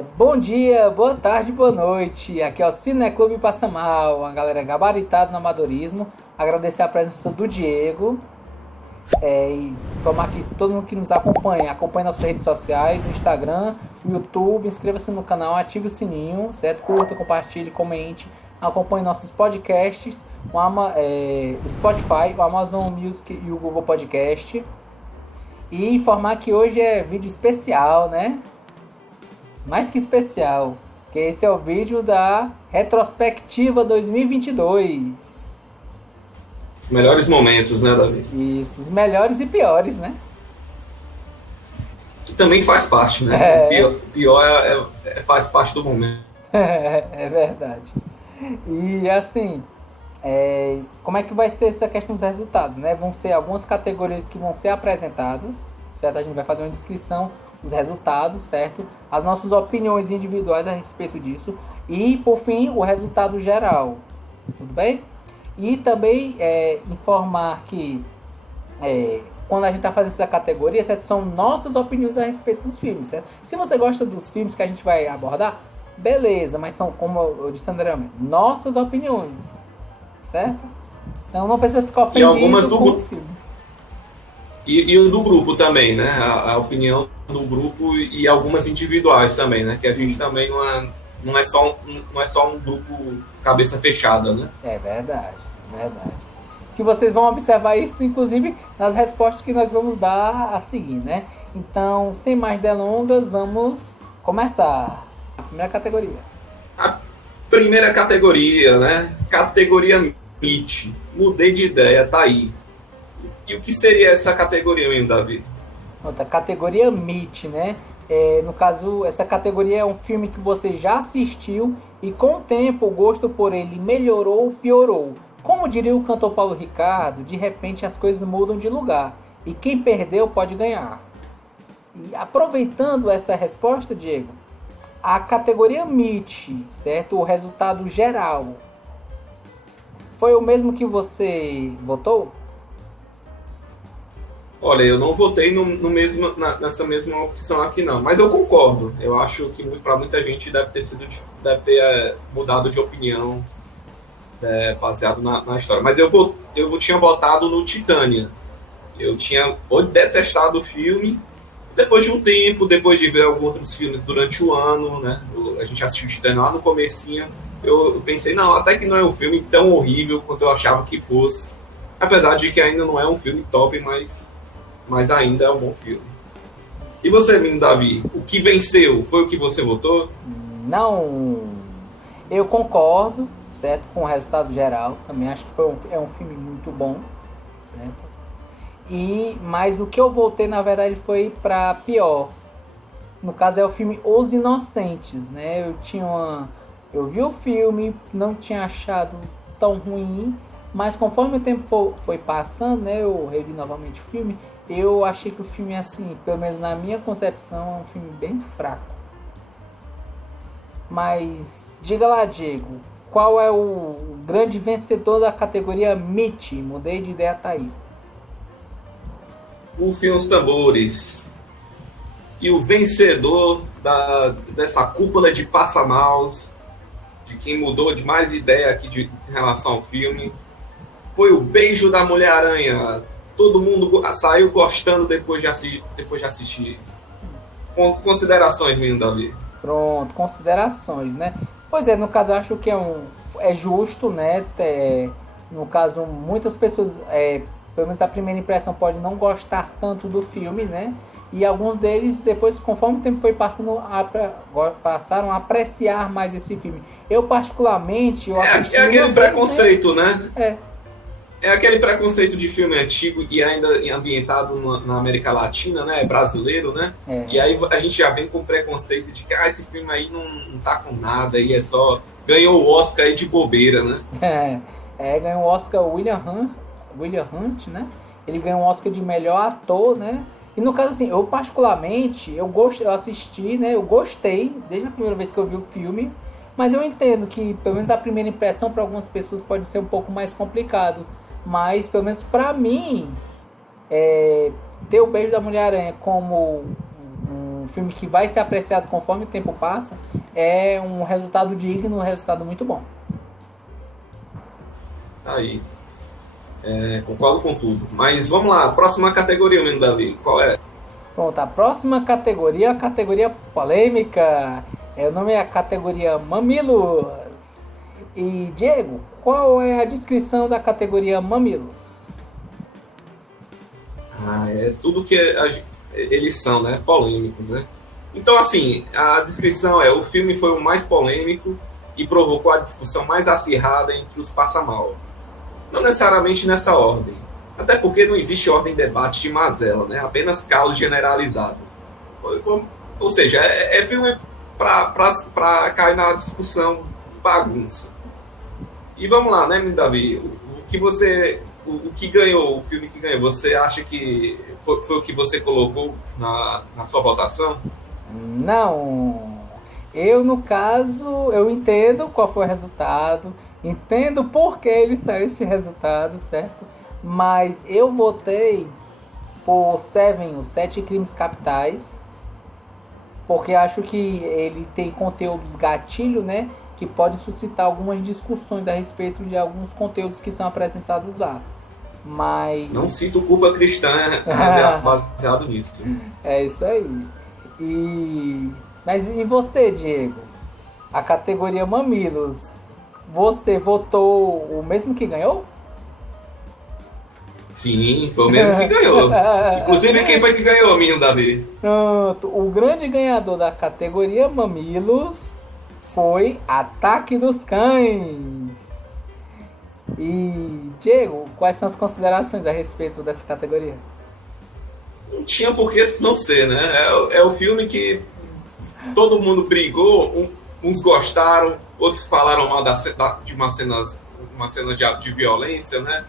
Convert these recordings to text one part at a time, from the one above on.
Bom dia, boa tarde, boa noite. Aqui é o Cineclube Passa Mal, uma galera gabaritada no amadorismo. Agradecer a presença do Diego. E informar que todo mundo que nos acompanhe nossas redes sociais, no Instagram, no YouTube, inscreva-se no canal, ative o sininho, certo? Curta, compartilhe, comente, acompanhe nossos podcasts, o Spotify, o Amazon Music e o Google Podcast. E informar que hoje é vídeo especial, né? Mais que especial, que esse é o vídeo da retrospectiva 2022. Os melhores momentos, né, Davi? Isso, os melhores e piores, né? Que também faz parte, né? Faz parte do momento. É verdade. E assim, como é que vai ser essa questão dos resultados, né? Vão ser algumas categorias que vão ser apresentadas, certo? A gente vai fazer uma descrição dos resultados, certo? As nossas opiniões individuais a respeito disso. E, por fim, o resultado geral. Tudo bem? E também informar que quando a gente está fazendo essa categoria, certo? São nossas opiniões a respeito dos filmes, certo? Se você gosta dos filmes que a gente vai abordar, beleza, mas são, como eu disse anteriormente, nossas opiniões, certo? Então não precisa ficar ofendido algumas do com o grupo. filme. E o do grupo também, né? A opinião do grupo e algumas individuais também, né? Que a gente também não é só um grupo cabeça fechada, né? É verdade, é verdade. Que vocês vão observar isso, inclusive, nas respostas que nós vamos dar a seguir, né? Então, sem mais delongas, vamos começar a primeira categoria. A primeira categoria, né? Categoria MIT. Mudei de ideia, tá aí. E o que seria essa categoria mesmo, Davi? Outra categoria MIT, né? No caso, essa categoria é um filme que você já assistiu e com o tempo o gosto por ele melhorou ou piorou. Como diria o cantor Paulo Ricardo, de repente as coisas mudam de lugar e quem perdeu pode ganhar. E aproveitando essa resposta, Diego, a categoria MIT, certo? O resultado geral foi o mesmo que você votou? Olha, eu não votei nessa mesma opção aqui, não. Mas eu concordo. Eu acho que para muita gente deve ter mudado de opinião baseado na história. Mas eu tinha votado no Titânia. Eu tinha detestado o filme. Depois de um tempo, depois de ver alguns outros filmes durante o ano, né? A gente assistiu Titânia lá no comecinho. Eu pensei, não, até que não é um filme tão horrível quanto eu achava que fosse. Apesar de que ainda não é um filme top, mas ainda é um bom filme. E você, menino Davi, o que venceu foi o que você votou? Não. Eu concordo, certo, com o resultado geral. Também acho que é um filme muito bom, certo? Mas o que eu votei, na verdade, foi para pior. No caso, é o filme Os Inocentes, né? Eu vi o filme, não tinha achado tão ruim, mas conforme o tempo foi passando, né? Eu revi novamente o filme. Eu achei que o filme, assim, pelo menos na minha concepção, é um filme bem fraco. Mas, diga lá, Diego, qual é o grande vencedor da categoria MIT? Mudei de ideia, tá aí. Rufem os tambores. E o vencedor dessa cúpula de passa-maus, de quem mudou de mais ideia aqui em relação ao filme, foi o Beijo da Mulher-Aranha. Todo mundo saiu gostando depois de assistir. Considerações, menino Davi. Pronto, considerações, né? Pois é, no caso eu acho que é justo, né? No caso, muitas pessoas, pelo menos a primeira impressão, pode não gostar tanto do filme, né? E alguns deles, depois, conforme o tempo foi passando, passaram a apreciar mais esse filme. Eu, particularmente, eu assisti aquele preconceito, né? É aquele preconceito de filme antigo e ainda ambientado na América Latina, né? Brasileiro, né? E aí a gente já vem com o preconceito de que esse filme aí não tá com nada e é só... Ganhou o Oscar aí de bobeira, né? Ganhou o Oscar William Hunt, né? Ele ganhou um Oscar de melhor ator, né? E no caso, assim, eu particularmente, eu assisti, né? Eu gostei desde a primeira vez que eu vi o filme. Mas eu entendo que, pelo menos a primeira impressão para algumas pessoas pode ser um pouco mais complicado. Mas, pelo menos para mim, ter o Beijo da Mulher-Aranha como um filme que vai ser apreciado conforme o tempo passa, é um resultado digno, um resultado muito bom. Aí. Concordo com tudo. Mas vamos lá, próxima categoria, menino Davi. Qual é? Pronto, a próxima categoria é a categoria polêmica. O nome é a categoria Mamilos. E, Diego, qual é a descrição da categoria Mamilos? É tudo que eles são, né? Polêmicos, né? Então, assim, a descrição o filme foi o mais polêmico e provocou a discussão mais acirrada entre os passamal. Não necessariamente nessa ordem. Até porque não existe ordem de debate de mazela, né? Apenas caos generalizado. Ou seja, é filme para cair na discussão bagunça. E vamos lá, né, Davi? O que ganhou, o filme que ganhou, você acha que foi o que você colocou na sua votação? Não. Eu, no caso, eu entendo qual foi o resultado, entendo por que ele saiu esse resultado, certo? Mas eu votei por Seven, os Sete Crimes Capitais, porque acho que ele tem conteúdos gatilho, né? Que pode suscitar algumas discussões a respeito de alguns conteúdos que são apresentados lá. Mas... Não sinto culpa cristã baseado nisso. É isso aí. Mas e você, Diego? A categoria Mamilos, você votou o mesmo que ganhou? Sim, foi o mesmo que ganhou. Inclusive, quem foi que ganhou, menino Davi? Pronto, o grande ganhador da categoria Mamilos foi Ataque dos Cães. E, Diego, quais são as considerações a respeito dessa categoria? Não tinha por que não ser, né? É o filme que todo mundo brigou, uns gostaram, outros falaram mal de uma cena de violência, né?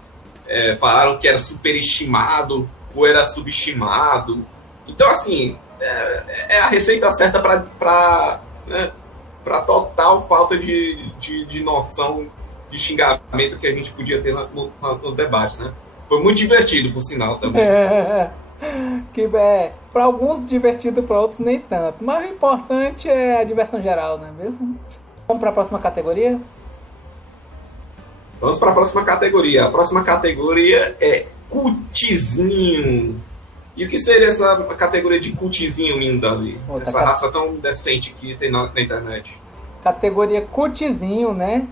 Falaram que era superestimado ou era subestimado. Então, assim, é a receita certa para total falta de noção de xingamento que a gente podia ter nos debates, né? Foi muito divertido, por sinal, também. Que para alguns divertido, para outros nem tanto. Mas o importante é a diversão geral, não é mesmo? Vamos para a próxima categoria? Vamos para a próxima categoria. A próxima categoria é cultizinho. E o que seria essa categoria de cultizinho, menino Davi? Essa raça tão decente que tem na internet. Categoria cultizinho, né?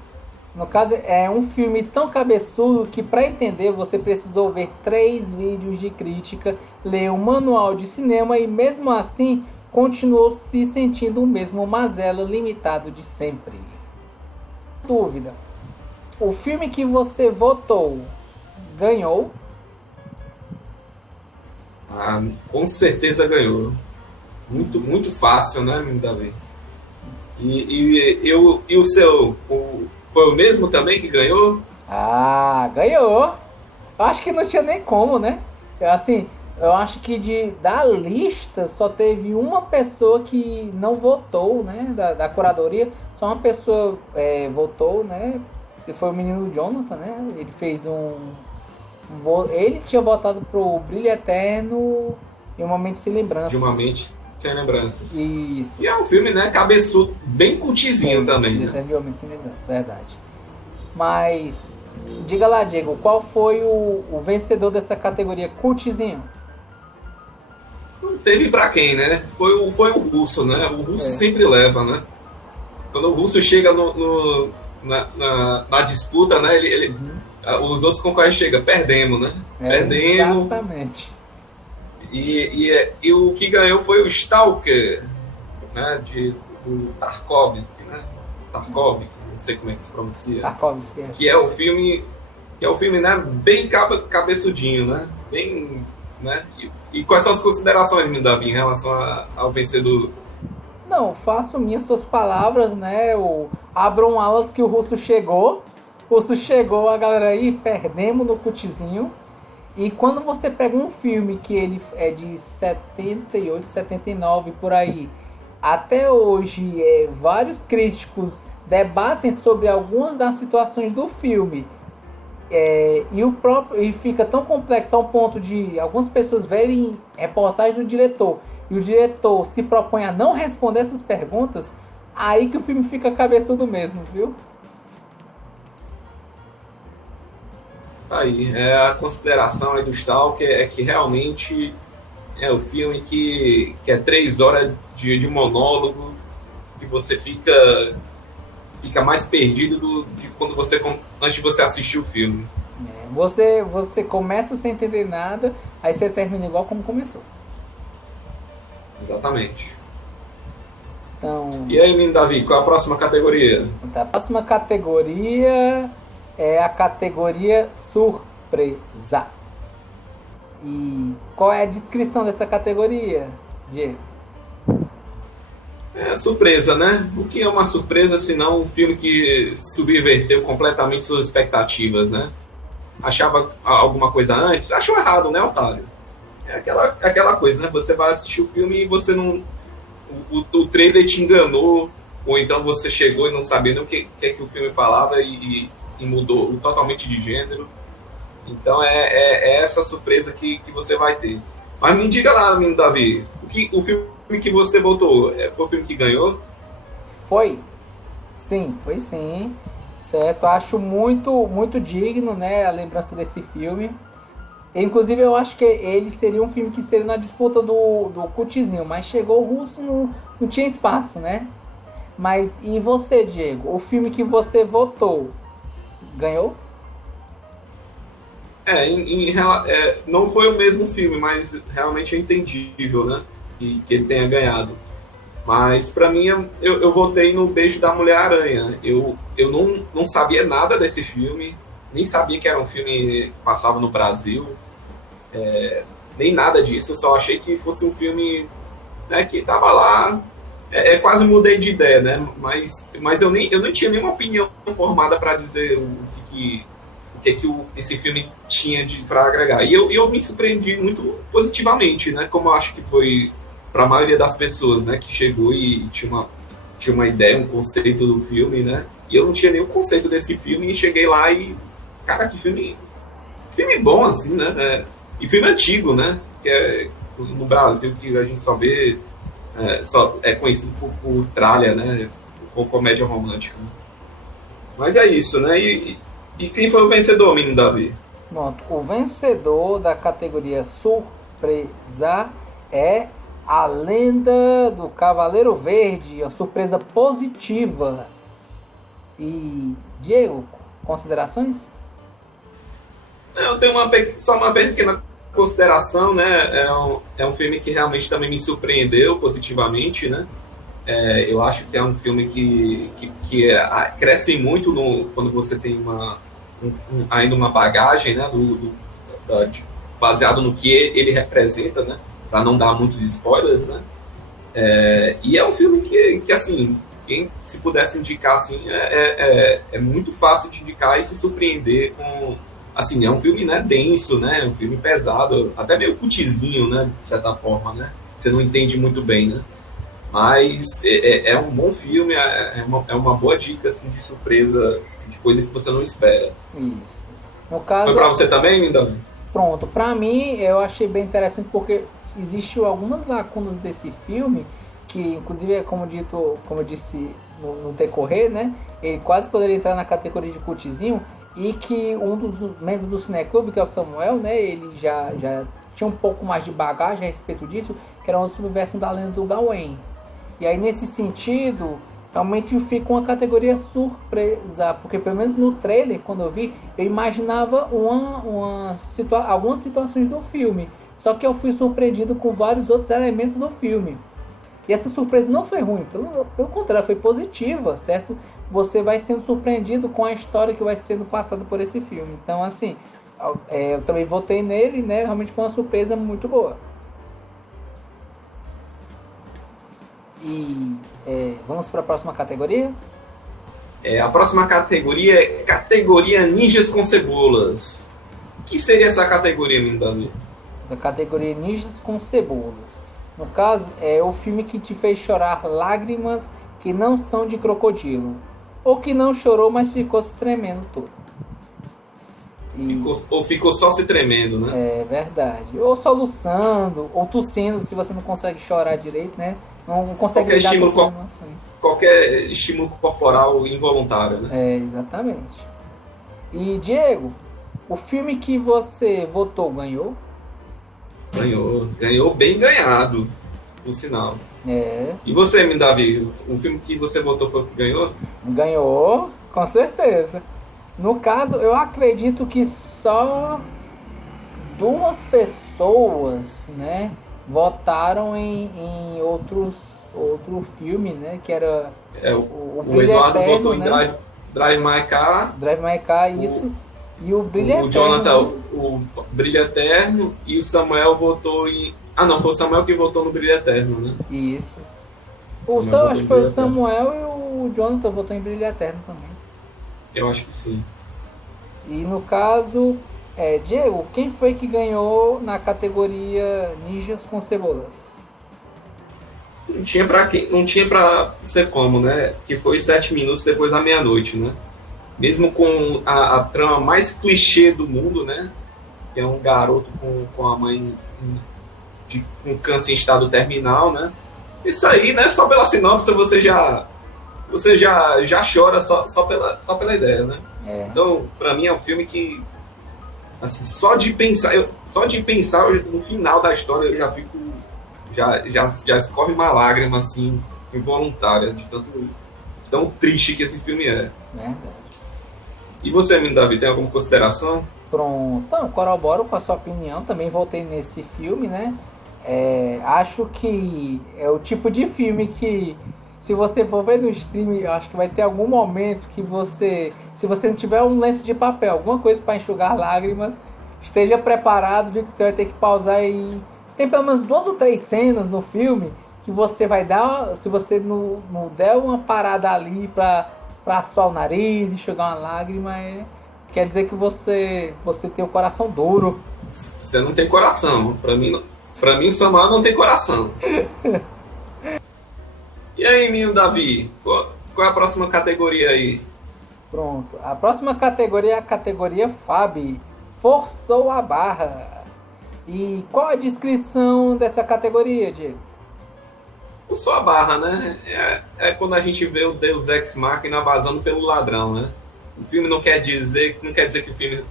No caso, é um filme tão cabeçudo que para entender você precisou ver 3 vídeos de crítica, ler um manual de cinema e mesmo assim continuou se sentindo o mesmo mazelo limitado de sempre. Dúvida. O filme que você votou ganhou? Com certeza ganhou. Muito, muito fácil, né, Davi? E o seu... Foi o mesmo também que ganhou? Ganhou. Eu acho que não tinha nem como, né? Assim, eu acho que da lista só teve uma pessoa que não votou, né? Da curadoria. Só uma pessoa votou, né? Que foi o menino Jonathan, né? Ele fez ele tinha votado pro Brilho Eterno e Um Momento Sem Lembranças. De Uma Mente Sem Lembranças. Isso. E é um filme, né, cabeçudo, bem cultizinho também. Brilho Eterno de Uma Mente Sem Lembranças, verdade. Mas, diga lá, Diego, qual foi o vencedor dessa categoria cultizinho? Não teve pra quem, né? Foi o russo, né? O russo sempre leva, né? Quando o russo chega na disputa, né? Os outros concorrentes chegam, perdemos, né? Perdemos. Exatamente. E o que ganhou foi o Stalker, né? Do Tarkovsky, né? Tarkovsky, não sei como é que se pronuncia. Tarkovsky. Que é o filme, né? Bem cabeçudinho, né? Bem, né? E quais são as considerações, meu Davi, em relação ao vencedor? Não, faço minhas suas palavras, né? Abram alas que o russo chegou. O russo chegou, a galera aí, perdemos no cutizinho. E quando você pega um filme que ele é de 78, 79, por aí, até hoje vários críticos debatem sobre algumas das situações do filme. E fica tão complexo ao ponto de algumas pessoas verem reportagem do diretor e o diretor se propõe a não responder essas perguntas, aí que o filme fica cabeçudo mesmo, viu? Aí, a consideração aí do Stalker é que realmente é o filme que é 3 horas de monólogo, que você fica mais perdido de quando antes de você assistir o filme. Você começa sem entender nada, aí você termina igual como começou. Exatamente. Então, E aí, menino Davi, qual é a próxima categoria? a próxima categoria é a categoria surpresa. E qual é a descrição dessa categoria, Diego? É surpresa, né? O que é uma surpresa se não um filme que subverteu completamente suas expectativas, né? Achava alguma coisa antes, achou errado, né, otário? É aquela coisa, né? Você vai assistir o filme e você não. O trailer te enganou, ou então você chegou e não sabia nem o que o filme falava e mudou totalmente de gênero. Então é essa surpresa que você vai ter. Mas me diga lá, menino Davi, o filme que você votou foi o filme que ganhou? Foi? Sim, foi sim. Certo, acho muito digno, né, a lembrança desse filme. Inclusive eu acho que ele seria um filme que seria na disputa do Cutizinho, mas chegou o Russo, não tinha espaço, né? Mas e você, Diego? O filme que você votou ganhou? Não foi o mesmo filme, mas realmente é entendível, né? Que ele tenha ganhado. Mas pra mim, eu votei no Beijo da Mulher-Aranha. Eu não sabia nada desse filme, nem sabia que era um filme que passava no Brasil, nem nada disso. Eu só achei que fosse um filme, né, que tava lá. Quase mudei de ideia, né? Mas eu nem tinha nenhuma opinião formada para dizer o que esse filme tinha para agregar. E eu me surpreendi muito positivamente, né? Como eu acho que foi para a maioria das pessoas, né? Que chegou e tinha uma ideia, um conceito do filme, né? E eu não tinha nenhum conceito desse filme e cheguei lá e... Cara, que filme bom, assim, né? E filme antigo, né? Que é no Brasil que a gente só vê... só é conhecido por tralha, né? Por comédia romântica. Né? Mas é isso, né? E quem foi o vencedor, menino Davi? Pronto, o vencedor da categoria surpresa é A Lenda do Cavaleiro Verde, a surpresa positiva. E, Diego, considerações? Eu tenho só uma pequena consideração, né? É um filme que realmente também me surpreendeu positivamente, né? Eu acho que é um filme que cresce muito quando você tem ainda uma bagagem, né? Baseado no que ele representa, né? Para não dar muitos spoilers, né? E é um filme que assim, quem se pudesse indicar assim, é muito fácil de indicar e se surpreender com, assim, é um filme, né, denso, né, um filme pesado, até meio cutizinho, né, de certa forma, né, você não entende muito bem, né, mas é um bom filme, é uma boa dica, assim, de surpresa, de coisa que você não espera. Isso. No caso, foi pra você também, Mindão? Pronto, pra mim eu achei bem interessante porque existiu algumas lacunas desse filme que, inclusive, como eu disse no decorrer, né, ele quase poderia entrar na categoria de cultzinho, e que um dos membros do Cineclube, que é o Samuel, né, ele já tinha um pouco mais de bagagem a respeito disso, que era uma subversão da lenda do Gawain. E aí, nesse sentido, realmente fica uma categoria surpresa, porque pelo menos no trailer, quando eu vi, eu imaginava algumas situações do filme, só que eu fui surpreendido com vários outros elementos do filme. E essa surpresa não foi ruim, pelo contrário, foi positiva, certo? Você vai sendo surpreendido com a história que vai sendo passada por esse filme. Então, assim, eu também votei nele, né? Realmente foi uma surpresa muito boa. E vamos para a próxima categoria? A próxima categoria é categoria Ninjas com Cebolas. O que seria essa categoria, Mindani? Da categoria Ninjas com Cebolas. No caso, é o filme que te fez chorar lágrimas que não são de crocodilo. Ou que não chorou, mas ficou se tremendo todo. E Ou ficou só se tremendo, né? é verdade. Ou soluçando, ou tossindo, se você não consegue chorar direito, né? Não consegue Qualquer lidar com estímulo, suas emoções. qualquer estímulo corporal involuntário, né? É, exatamente. E, Diego, o filme que você votou ganhou? Ganhou bem ganhado, por sinal. É, E você, Davi, o filme que você votou foi o que ganhou? ganhou, com certeza. No caso, eu acredito que só duas pessoas, né, votaram em outro filme, né, que era o O Brilho Eduardo Eterno, votou em né? Drive My Car, Drive My Car, isso. E o Brilho o Eterno, Jonathan, né? o Brilho Eterno, e o Samuel votou em... Ah, não, foi o Samuel que votou no Brilho Eterno, né? Isso. Samuel votou Acho em que foi Brilho o Eterno. Samuel e o Jonathan votou em Brilho Eterno também. Eu acho que sim. E no caso, Diego, quem foi que ganhou na categoria Ninjas com Cebolas? Não tinha pra ser como, né? Que foi 7 minutos depois da meia-noite, né? Mesmo com a trama mais clichê do mundo, né? Que é um garoto com a mãe com câncer em estado terminal, né? Isso aí, né? Só pela sinopse você já chora só pela ideia, né? É, Então, pra mim é um filme que, assim, só de pensar no final da história eu já fico, já escorre uma lágrima assim involuntária de tanto tão triste que esse filme é. verdade. E você, menino Davi, tem alguma consideração? Pronto, então, corroboro com a sua opinião, também votei nesse filme, né? Acho que é o tipo de filme que, se você for ver no stream, eu acho que vai ter algum momento que você, se você não tiver um lenço de papel, alguma coisa para enxugar lágrimas, esteja preparado, viu, que você vai ter que pausar e tem pelo menos 2 ou 3 cenas no filme que você vai dar, se você não der uma parada ali para assoar o nariz, enxugar uma lágrima, quer dizer que você tem o coração duro. Você não tem coração. Pra mim o Samuel não tem coração. E aí, menino Davi, qual é a próxima categoria aí? Pronto. A próxima categoria é a categoria FAB. Forçou a barra. E qual a descrição dessa categoria, Diego? Por sua barra, né? É quando a gente vê o Deus Ex Machina vazando pelo ladrão, né? O filme não quer dizer que o filme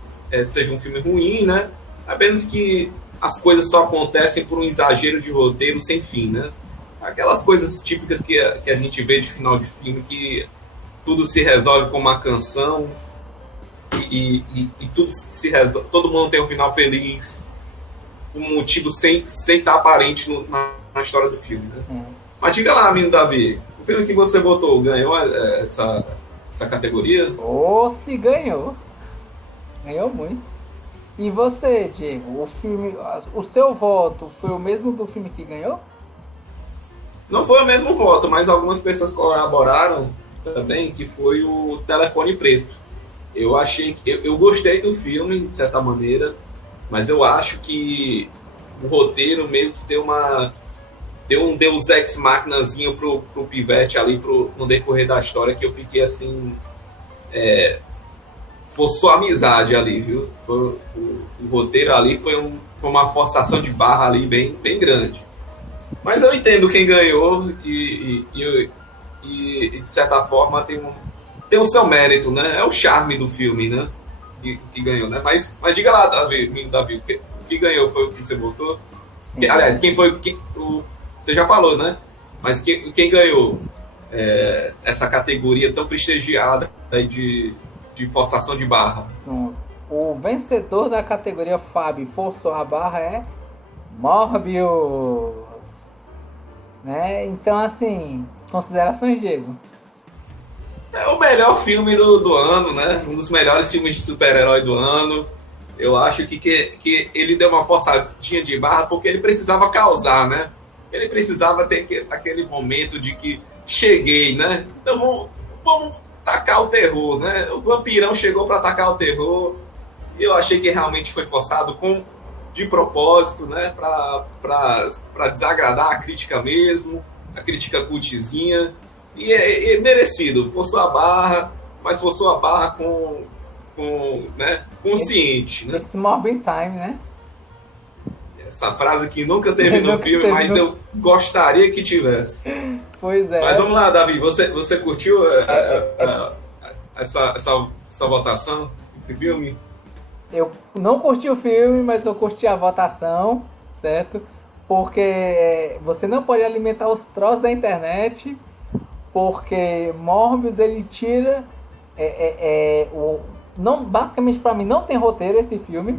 seja um filme ruim, né? Apenas que as coisas só acontecem por um exagero de roteiro sem fim, né? Aquelas coisas típicas que a gente vê de final de filme, que tudo se resolve com uma canção e tudo se resolve, todo mundo tem um final feliz, um motivo sem estar aparente na história do filme, né? Mas diga lá, menino Davi, o filme que você votou ganhou essa categoria? Ou se ganhou. Ganhou muito. E você, Diego, o seu voto foi o mesmo do filme que ganhou? Não foi o mesmo voto, mas algumas pessoas colaboraram também, que foi o Telefone Preto. Eu gostei do filme, de certa maneira, mas eu acho que o roteiro meio que deu um Deus Ex Machinazinho pro Pivete ali no decorrer da história, que eu fiquei assim, forçou a amizade ali, viu? O roteiro ali foi uma forçação de barra ali bem grande. Mas eu entendo quem ganhou e de certa forma tem o seu mérito, né? É o charme do filme, né? Que ganhou, né? Mas diga lá, Davi, o que ganhou foi o que você votou? Sim. Aliás, quem foi você já falou, né? Mas quem ganhou essa categoria tão prestigiada aí de forçação de barra? Pronto. O vencedor da categoria FAB forçou a barra é Morbius. Né? Então, assim, considerações, Diego? É o melhor filme do ano, né? Um dos melhores filmes de super-herói do ano. Eu acho que ele deu uma forçadinha de barra porque ele precisava causar, né? Ele precisava ter aquele momento de que cheguei, né? Então vamos tacar o terror, né? O vampirão chegou para tacar o terror. E eu achei que realmente foi forçado de propósito, né? Para desagradar a crítica mesmo, a crítica cultzinha. E é merecido, forçou a barra, mas forçou a barra com consciente, né? It's Morbid Time, né? Essa frase que nunca teve no Nunca filme, teve mas no- eu gostaria que tivesse. Pois é. Mas vamos lá, Davi, você curtiu essa votação, esse filme? Eu não curti o filme, mas eu curti a votação, certo? Porque você não pode alimentar os trolls da internet, porque Morbius ele tira não, basicamente pra mim não tem roteiro esse filme,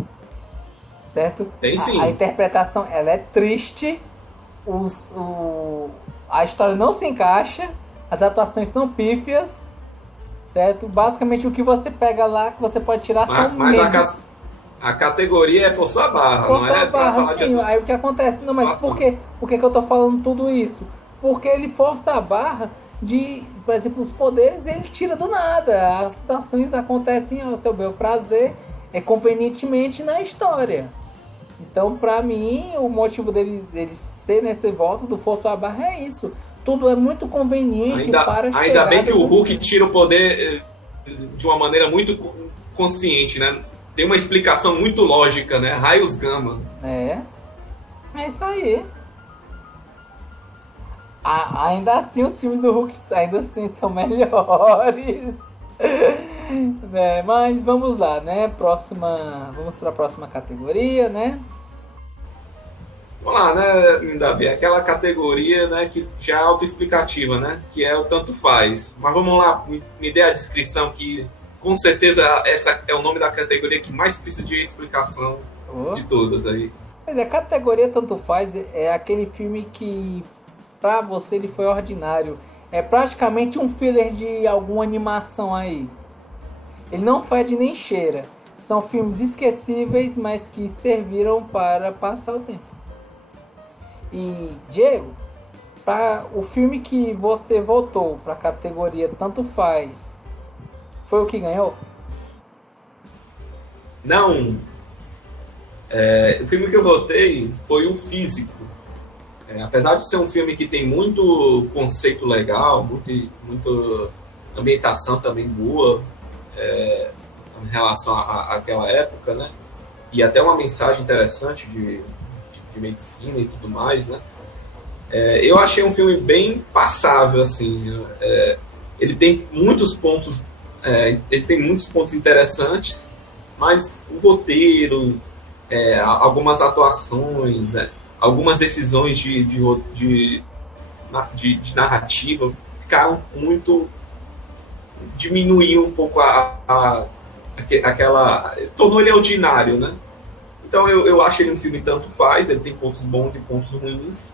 certo? Tem sim. A interpretação ela é triste, a história não se encaixa, as atuações são pífias, certo? Basicamente o que você pega lá que você pode tirar são Mas memes. a categoria é forçou a barra, Forçou não é a barra, pra falar sim. Aí o que acontece? Não, mas por que eu tô falando tudo isso? Porque ele força a barra de, por exemplo, os poderes ele tira do nada. As situações acontecem ao seu bel prazer, convenientemente na história. Então, pra mim, o motivo dele ser nesse voto do força a barra é isso. Tudo é muito conveniente para chegar... Ainda bem que o Hulk tira o poder de uma maneira muito consciente, né? Tem uma explicação muito lógica, né? Raios gama. É isso aí. Ainda assim, os filmes do Hulk ainda assim são melhores. Mas vamos lá, né? Vamos para a próxima categoria, né? Vamos lá, né, Davi? Aquela categoria, né, que já é autoexplicativa, né? Que é o tanto faz. Mas vamos lá, me dê a descrição que com certeza essa é o nome da categoria que mais precisa de explicação de todas aí. Mas a categoria tanto faz é aquele filme que pra você ele foi ordinário. É praticamente um filler de alguma animação aí. Ele não fede nem cheira. São filmes esquecíveis, mas que serviram para passar o tempo. E, Diego, para o filme que você votou para a categoria tanto faz, foi o que ganhou? Não. O filme que eu votei foi o Físico. Apesar de ser um filme que tem muito conceito legal, muito ambientação também boa em relação àquela época, né? E até uma mensagem interessante de medicina e tudo mais, né? Eu achei um filme bem passável, assim. Ele tem muitos pontos, interessantes, mas o roteiro, algumas atuações, algumas decisões de narrativa ficaram muito... diminuiu um pouco aquela... tornou ele ordinário, né? Então eu acho ele um filme tanto faz, ele tem pontos bons e pontos ruins,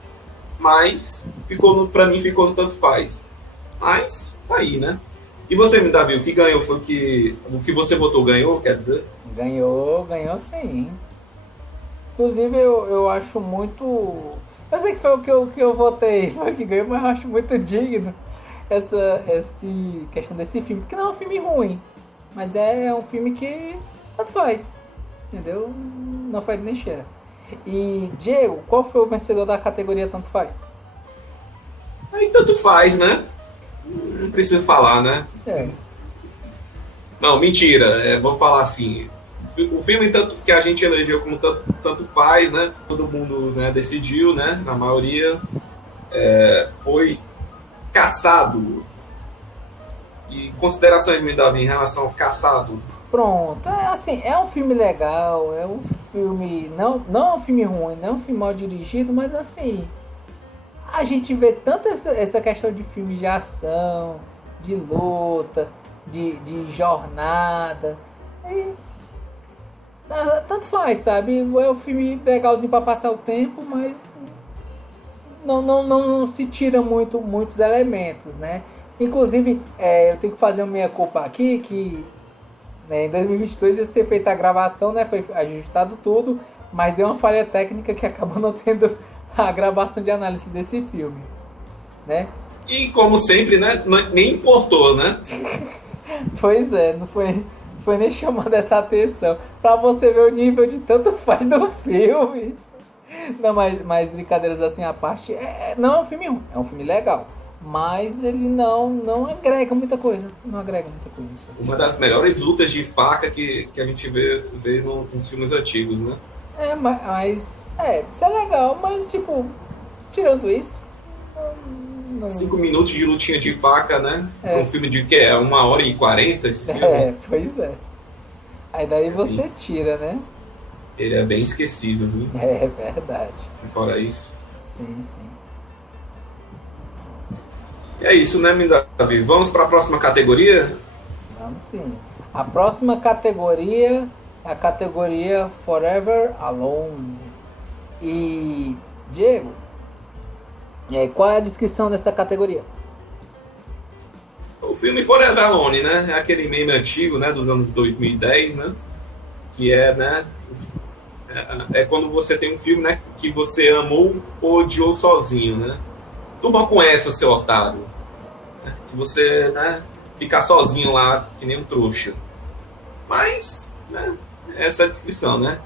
mas pra mim ficou no tanto faz. Mas, tá aí, né? E você, Davi, o que ganhou foi o que você votou ganhou, quer dizer? Ganhou sim. Inclusive eu acho muito... Eu sei que foi o que eu votei, foi o que ganhou, mas eu acho muito digno essa questão desse filme. Porque não é um filme ruim, mas é um filme que tanto faz. Entendeu? Não faz nem cheira. E, Diego, qual foi o vencedor da categoria tanto faz? Aí tanto faz, né? Não preciso falar, né? Não, mentira. Vou falar assim. O filme tanto que a gente elegeu como tanto faz, né? Todo mundo, né, decidiu, né? Na maioria foi Caçado. E considerações, me Davi, em relação ao Caçado? Pronto, assim, é um filme legal, é um filme, não é um filme ruim, não é um filme mal dirigido, mas assim, a gente vê tanto essa questão de filmes de ação, de luta, de jornada, e tanto faz, sabe? É um filme legalzinho pra passar o tempo, mas não se tira muitos elementos, né? Inclusive, eu tenho que fazer uma meia culpa aqui, que em 2022 ia ser feita a gravação, né? Foi ajustado tudo, mas deu uma falha técnica que acabou não tendo a gravação de análise desse filme, né? E como sempre, né? Nem importou, né? Pois é, não foi nem chamando essa atenção pra você ver o nível de tanto faz do filme. Não, mas brincadeiras assim à parte, não é um filme ruim, é um filme legal, mas ele não agrega muita coisa. Não agrega muita coisa. Isso. Uma das melhores lutas de faca que a gente vê nos filmes antigos, né? Isso é legal, mas tipo, tirando isso, não... 5 minutos de lutinha de faca, né? É. Um filme de que é 1h40 esse filme. Pois é. Aí daí você Isso. tira, né? Ele é bem esquecível, viu? É verdade. E fora isso. Sim, sim. E é isso, né, Davi? Vamos para a próxima categoria? Vamos sim. A próxima categoria é a categoria Forever Alone. E, Diego, qual é a descrição dessa categoria? O filme Forever Alone, né? É aquele meme antigo, né, dos anos 2010, né? Que é, né? É quando você tem um filme, né, que você amou ou odiou sozinho, né? Turma com essa, seu otário. Né? Que você, né, ficar sozinho lá, que nem um trouxa. Mas, né, essa é a descrição, né?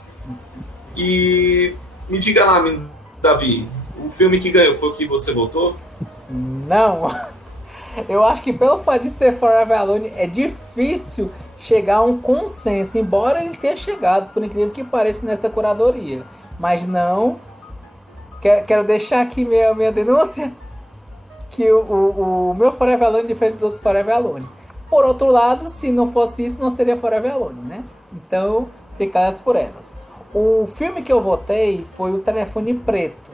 E me diga lá, Davi, o filme que ganhou foi o que você votou? Não. Eu acho que pelo fato de ser Forever Alone é difícil chegar a um consenso, embora ele tenha chegado, por incrível que pareça, nessa curadoria. Mas não. Quero deixar aqui minha denúncia que o meu Forever Alone é diferente dos outros Forever Alones. Por outro lado, se não fosse isso, não seria Forever Alone, né? Então, fica elas por elas. O filme que eu votei foi O Telefone Preto.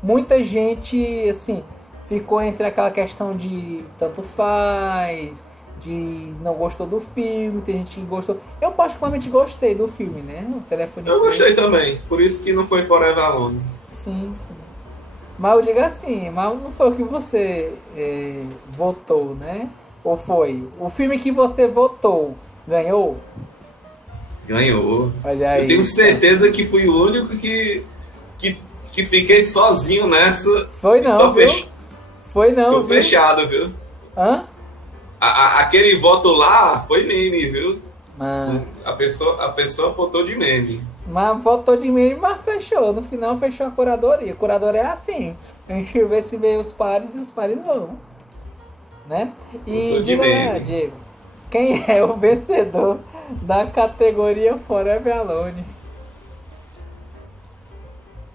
Muita gente, assim, ficou entre aquela questão de tanto faz, de não gostou do filme, tem gente que gostou. Eu particularmente gostei do filme, né? O Telefone Eu Preto. gostei também, por isso que não foi Forever Alone. Sim, sim. Mas eu digo assim, mas não foi o que você votou, né? Ou foi? O filme que você votou ganhou? Ganhou. Olha aí. Eu tenho certeza que fui o único que fiquei sozinho nessa. Foi não, viu? Foi não, Tô viu? fechado, viu? Hã? Aquele voto lá foi meme, viu? Ah, A pessoa votou de meme. mas votou de mim, mas fechou. No final fechou a curadoria. A curadoria é assim. A gente vê se vê os pares e os pares vão. Né? E Votou de diga lá, meme. Diego. Quem é o vencedor da categoria Forever Alone?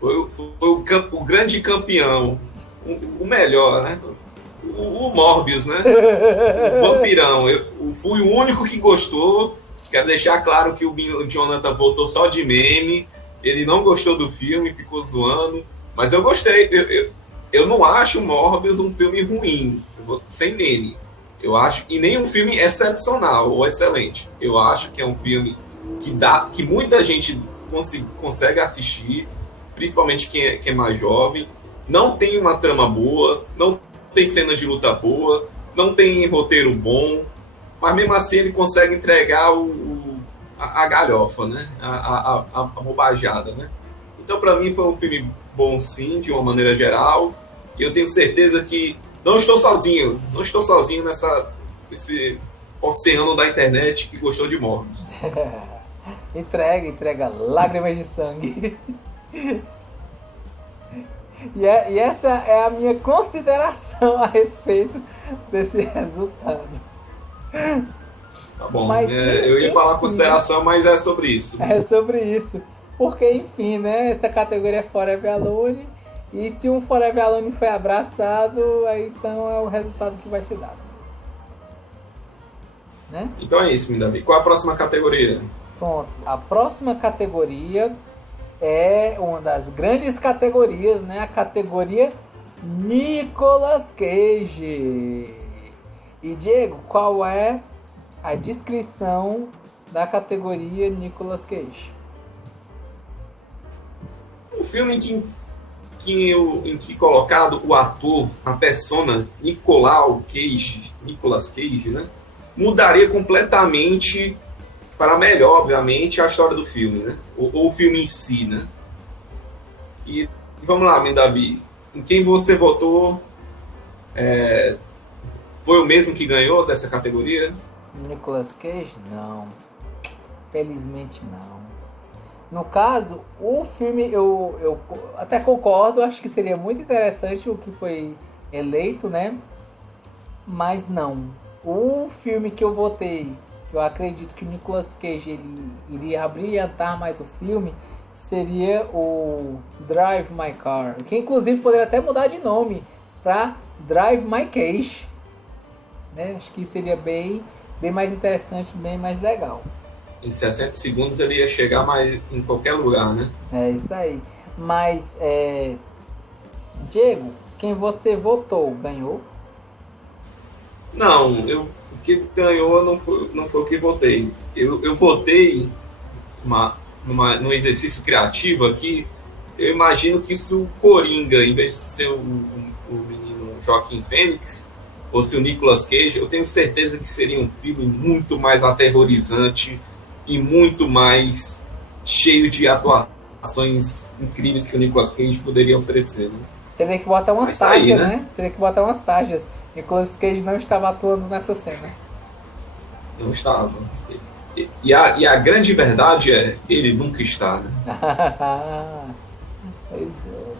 O grande campeão. O melhor, né? O Morbius, né? O vampirão. Eu fui o único que gostou. Quero deixar claro que o Jonathan votou só de meme. Ele não gostou do filme, ficou zoando. Mas eu gostei. Eu não acho o Morbius um filme ruim. Sem meme. Eu acho. E nem um filme excepcional ou excelente. Eu acho que é um filme que muita gente consegue assistir. Principalmente quem é mais jovem. Não tem uma trama boa. Não tem cena de luta boa. Não tem roteiro bom. Mas mesmo assim ele consegue entregar a galhofa, né? A bobajada, né? Então para mim foi um filme bom sim, de uma maneira geral. E eu tenho certeza que não estou sozinho nesse oceano da internet que gostou de Morbius. Entrega lágrimas de sangue. E essa é a minha consideração a respeito desse resultado. Tá bom. Mas, Eu ia falar consideração, mas é sobre isso. É sobre isso. Porque, enfim, né? Essa categoria é Forever Alone. E se um Forever Alone foi abraçado, aí então é o resultado que vai ser dado. Né? Então é isso, Davi. Qual a próxima categoria? Pronto. A próxima categoria é uma das grandes categorias, né? A categoria Nicolas Cage. E Diego, qual é a descrição da categoria Nicolas Cage? Um filme em que colocado o ator, a persona Nicolas Cage, né? Mudaria completamente para melhor, obviamente, a história do filme, né? Ou o filme em si, né? E vamos lá, Davi. Em quem você votou? Foi o mesmo que ganhou dessa categoria? Nicolas Cage? Não. Felizmente não. No caso, o filme eu até concordo, acho que seria muito interessante o que foi eleito, né? mas não. O filme que eu votei, que eu acredito que o Nicolas Cage ele iria brilhantar mais o filme, seria o Drive My Car, que inclusive poderia até mudar de nome para Drive My Cage, né? Acho que seria bem mais interessante, bem mais legal. Em 60 segundos ele ia chegar mais em qualquer lugar, né? É isso aí. Mas, Diego, quem você votou ganhou? Não, o que ganhou não foi o que votei. Eu votei num exercício criativo aqui. Eu imagino que se o Coringa, em vez de ser o menino Joaquim Fênix, fosse o Nicolas Cage, eu tenho certeza que seria um filme muito mais aterrorizante e muito mais cheio de atuações incríveis que o Nicolas Cage poderia oferecer. Né? Teria que botar umas Mas tá aí, tarjas, né? né? Teria que botar umas tarjas. Nicolas Cage não estava atuando nessa cena. Não estava. E a grande verdade é, ele nunca está, né? Pois é.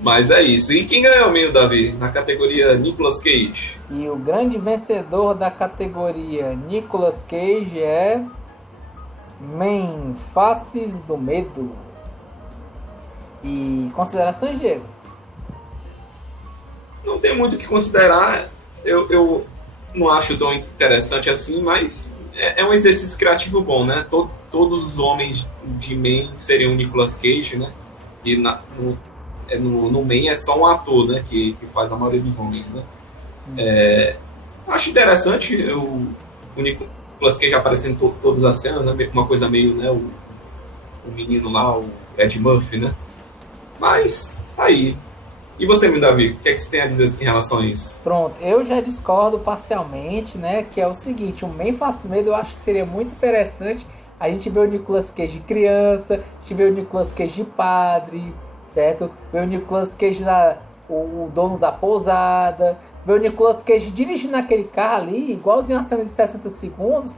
Mas é isso. E quem ganhou mesmo, Davi? Na categoria Nicolas Cage? E o grande vencedor da categoria Nicolas Cage é Man, Faces do Medo. E considerações, Diego? Não tem muito o que considerar. Eu não acho tão interessante assim, mas é um exercício criativo bom, né? Todos os homens de Man seriam Nicolas Cage, né? E no Man é só um ator, né? Que faz a maioria dos homens, né? Acho interessante o Nicolas Cage aparecendo em todas as cenas, né? Uma coisa meio, né? O menino lá, o Ed Murphy, né? Mas, aí. E você, meu Davi, o que é que você tem a dizer em relação a isso? Pronto, eu já discordo parcialmente, né? Que é o seguinte, o Man Face do Medo eu acho que seria muito interessante a gente ver o Nicolas Cage de criança, a gente ver o Nicolas Cage de padre, certo? Ver o Nicolas Cage o dono da pousada, ver o Nicolas Cage dirigindo aquele carro ali, igualzinho a cena de 60 segundos,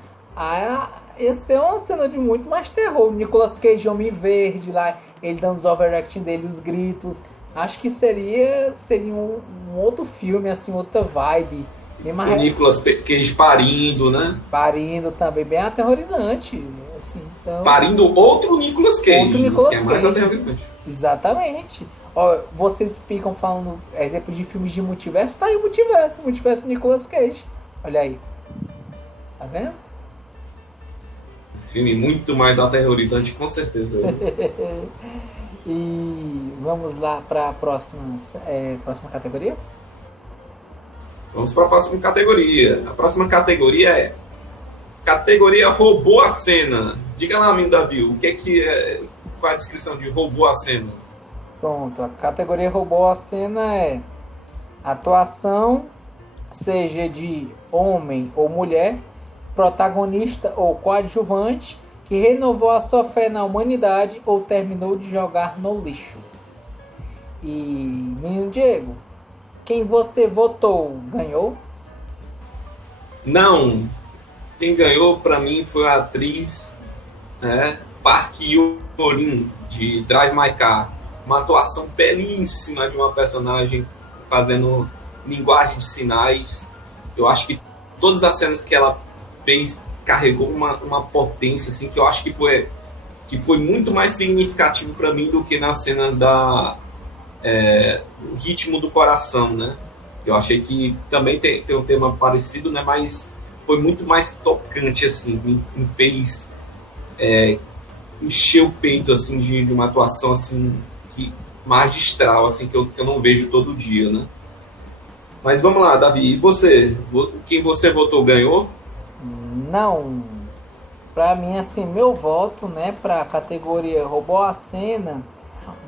ia ser uma cena de muito mais terror. O Nicolas Cage Homem Verde lá, ele dando os overacting dele, os gritos. Acho que seria um outro filme, assim, outra vibe. O Nicolas Cage parindo, né? Parindo também, bem aterrorizante. Assim, então... Parindo outro Nicolas Cage, outro Nicolas que é mais Cage. aterrorizante. Exatamente. Ó, vocês ficam falando exemplos de filmes de multiverso, tá aí o multiverso Nicolas Cage. Olha aí. Tá vendo? Um filme muito mais aterrorizante, com certeza. E vamos lá para a próxima categoria? Vamos para a próxima categoria. A próxima categoria é categoria roubou a cena. Diga lá, menino Davi, o que é, qual é a descrição de roubou a cena? Pronto, a categoria roubou a cena é atuação, seja de homem ou mulher, protagonista ou coadjuvante, que renovou a sua fé na humanidade ou terminou de jogar no lixo. E, menino Diego, quem você votou ganhou? Não. Quem ganhou para mim foi a atriz, né, Park Hyo-rin, de Drive My Car. Uma atuação belíssima de uma personagem fazendo linguagem de sinais. Eu acho que todas as cenas que ela fez carregou uma potência assim, que eu acho que foi muito mais significativo para mim do que nas cenas do Ritmo do Coração, né? Eu achei que também tem um tema parecido, né? Mas foi muito mais tocante, assim, me fez encher o peito, assim, de uma atuação, assim, magistral, assim, que eu não vejo todo dia, né? Mas vamos lá, Davi, e você? Quem você votou ganhou? Não. Pra mim, assim, meu voto, né, pra categoria roubou a cena,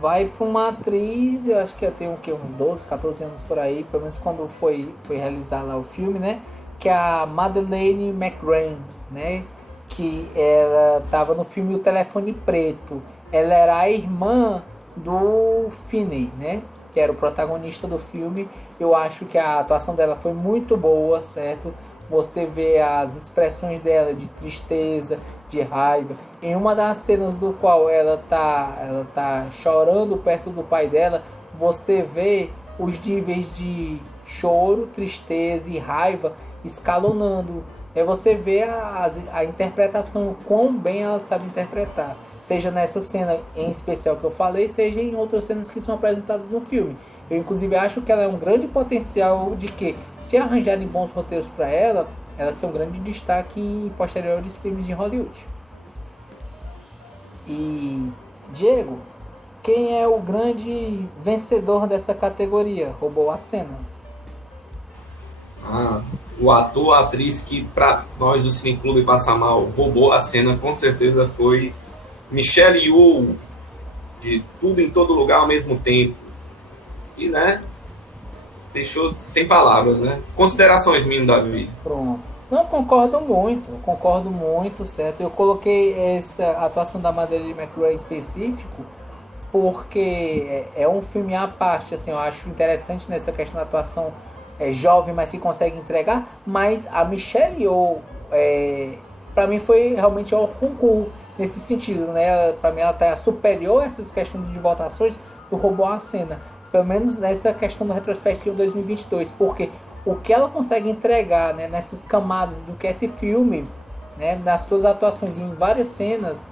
vai pra uma atriz, eu acho que eu tenho uns 12, 14 anos por aí, pelo menos quando foi realizar lá o filme, né, que é a Madeleine McCann, né, que ela tava no filme O Telefone Preto. Ela era a irmã do Finney, né, que era o protagonista do filme. Eu acho que a atuação dela foi muito boa, certo? Você vê as expressões dela de tristeza, de raiva. Em uma das cenas do qual ela tá chorando perto do pai dela, você vê os níveis de choro, tristeza e raiva escalonando. Você vê a interpretação, o quão bem ela sabe interpretar. Seja nessa cena em especial que eu falei, seja em outras cenas que são apresentadas no filme. Eu inclusive acho que ela é um grande potencial de que, se arranjarem bons roteiros para ela ser um grande destaque em posteriores filmes de Hollywood. E, Diego, quem é o grande vencedor dessa categoria? Roubou a cena. O ator, a atriz que para nós do Cine Clube Passa Mal roubou a cena, com certeza foi Michelle Yeoh, de Tudo em Todo Lugar ao Mesmo Tempo. E, né, deixou sem palavras, né? Considerações, menino Davi. Pronto. Não, concordo muito, certo? Eu coloquei essa atuação da Madeleine McRae em específico porque é um filme à parte, assim, eu acho interessante nessa questão da atuação jovem, mas que consegue entregar, mas a Michelle Yeoh, para mim foi realmente ao concurso nesse sentido, né? Para mim ela está superior a essas questões de votações do Roubou a Cena, pelo menos nessa questão do retrospectivo 2022, porque o que ela consegue entregar, né, nessas camadas do que é esse filme, né, nas suas atuações em várias cenas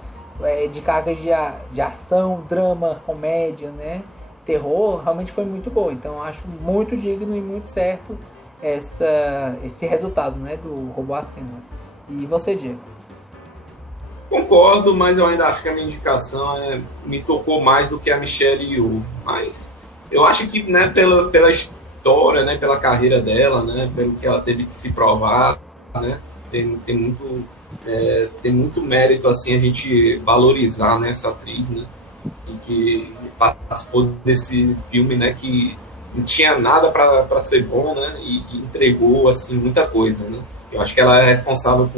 de cargas de ação, drama, comédia, né, terror, realmente foi muito boa. Então eu acho muito digno e muito certo esse resultado, né, do Roubou a Cena. E você, Diego? Concordo, mas eu ainda acho que a minha indicação me tocou mais do que a Michelle Yeoh. Mas eu acho que, né, pela história, né, pela carreira dela, né, pelo que ela teve que se provar, né, tem muito mérito assim a gente valorizar, né, essa atriz, né, e que participou desse filme, né, que não tinha nada para ser bom, né, e entregou assim muita coisa, né. Eu acho que ela é responsável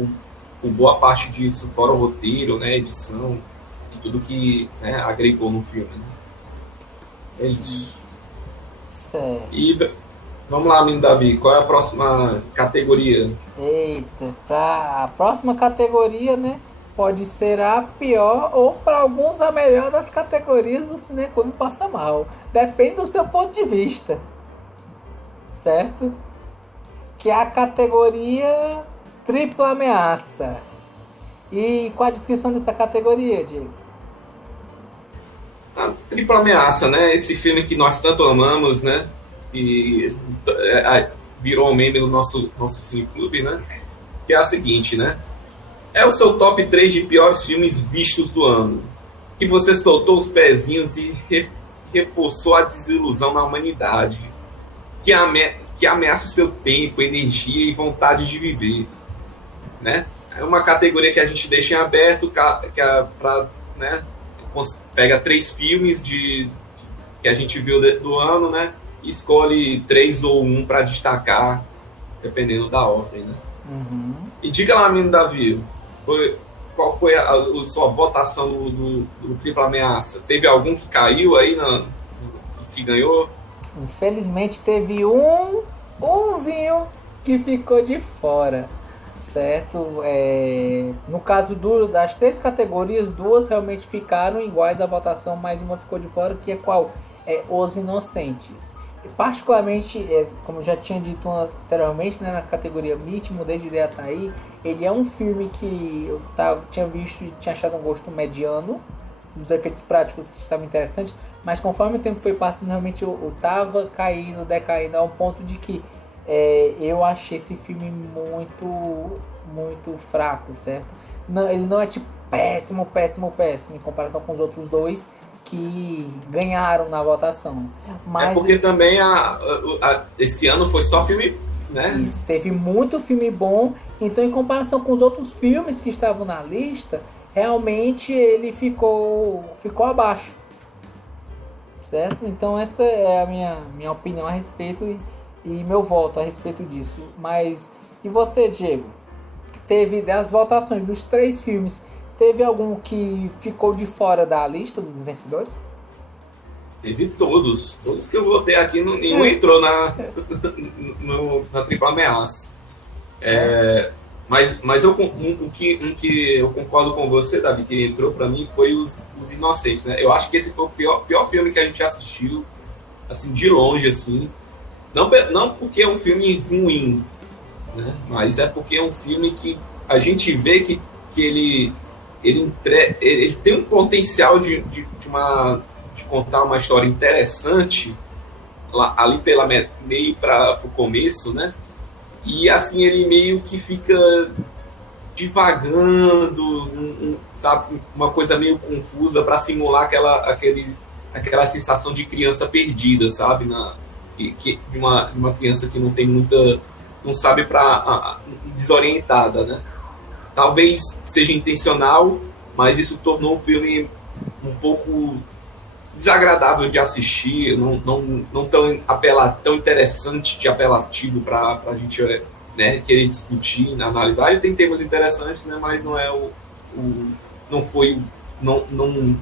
por boa parte disso, fora o roteiro, né, edição e tudo que, né, agregou no filme, né. É isso. Certo. E vamos lá, menino Davi, qual é a próxima categoria? Eita, a próxima categoria, né, pode ser a pior ou para alguns a melhor das categorias do Cine Clube Passa Mal. Depende do seu ponto de vista, certo? Que é a categoria Tripla Ameaça. E qual a descrição dessa categoria, Diego? A Tripla Ameaça, né? Esse filme que nós tanto amamos, né? E virou um meme no nosso cineclube, né? Que é a seguinte, né? É o seu top 3 de piores filmes vistos do ano. Que você soltou os pezinhos e reforçou a desilusão na humanidade. Que ameaça seu tempo, energia e vontade de viver. Né? É uma categoria que a gente deixa em aberto, para, né, pega 3 filmes que a gente viu do ano, né, e escolhe 3 ou 1 para destacar, dependendo da ordem. Né? Uhum. E diga lá, menino Davi, qual foi a sua votação do Tripla Ameaça? Teve algum que caiu aí nos que ganhou? Infelizmente teve umzinho que ficou de fora. Certo? No caso das 3 categorias, 2 realmente ficaram iguais à votação, mas uma ficou de fora, que é qual? Os Inocentes. E particularmente, como eu já tinha dito anteriormente, né, na categoria MIT, Mudei de Ideia tá aí, ele é um filme que eu tinha visto e tinha achado um gosto mediano, dos efeitos práticos que estavam interessantes, mas conforme o tempo foi passando, realmente eu tava decaindo ao ponto de que eu achei esse filme muito, muito fraco, certo? Não, ele não é tipo péssimo em comparação com os outros 2 que ganharam na votação. Mas porque também esse ano foi só filme, né? Isso, teve muito filme bom, então em comparação com os outros filmes que estavam na lista, realmente ele ficou abaixo, certo? Então essa é a minha opinião a respeito e meu voto a respeito disso. Mas, e você, Diego? Teve das votações dos 3 filmes, teve algum que ficou de fora da lista dos vencedores? Teve todos que eu votei aqui, nenhum entrou na Tripla Ameaça. Mas um que eu concordo com você, Davi, que entrou pra mim foi os Inocentes, né? Eu acho que esse foi o pior filme que a gente assistiu, assim, de longe, assim. Não porque é um filme ruim, né? Mas é porque é um filme que a gente vê que ele tem um potencial de contar uma história interessante ali pela meio para o começo, né? E assim ele meio que fica divagando, sabe, uma coisa meio confusa para simular aquela sensação de criança perdida, sabe, de uma criança que não tem muita, não sabe para desorientada, né? Talvez seja intencional, mas isso tornou o filme um pouco desagradável de assistir, não tão interessante de apelativo para a gente, né, querer discutir, analisar. Ele tem temas interessantes, né, mas não é não foi, não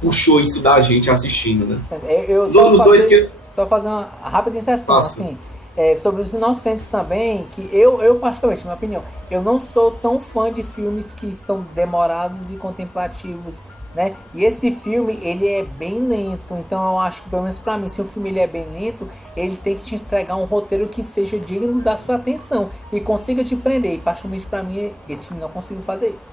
puxou isso da gente assistindo, né? Eu só fazer uma rápida inserção, assim, sobre Os Inocentes também, que eu particularmente, minha opinião, eu não sou tão fã de filmes que são demorados e contemplativos, né? E esse filme, ele é bem lento, então eu acho que, pelo menos pra mim, se o filme ele é bem lento, ele tem que te entregar um roteiro que seja digno da sua atenção e consiga te prender. E particularmente pra mim, esse filme não conseguiu fazer isso.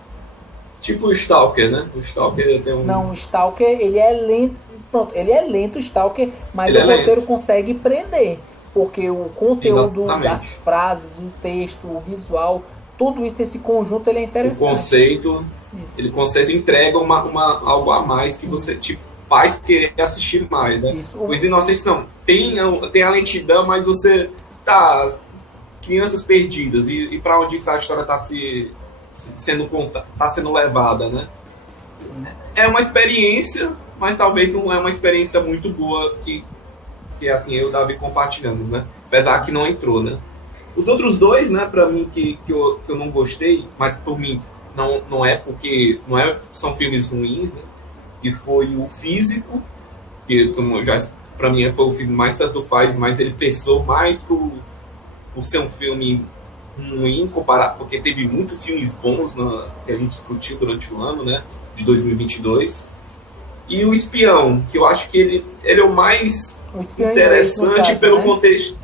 Tipo o Stalker, né? O Stalker tem um... Não, o Stalker, ele é lento. Pronto, ele é lento, o Stalker, mas ele o roteiro consegue prender. Porque o conteúdo das frases, o texto, o visual, tudo isso, esse conjunto, ele é interessante. O conceito, ele conceito entrega algo a mais que você te faz querer assistir mais, né? Isso. Os Inocentes não. Tem a lentidão, mas você tá... Crianças perdidas. E para onde essa história tá sendo levada, né? Sim. É uma experiência, mas talvez não é uma experiência muito boa que assim, eu e o Davi compartilhando, né? Apesar que não entrou, né? Os outros dois, né, pra mim, que eu não gostei, mas por mim não é porque são filmes ruins, né? Que foi o Físico, que como já pra mim foi o filme mais tanto faz, mas ele pensou mais por ser um filme ruim comparado, porque teve muitos filmes bons que a gente discutiu durante o ano, né, de 2022. E o Espião, que eu acho que ele é o mais interessante caso, pelo, né? Contexto.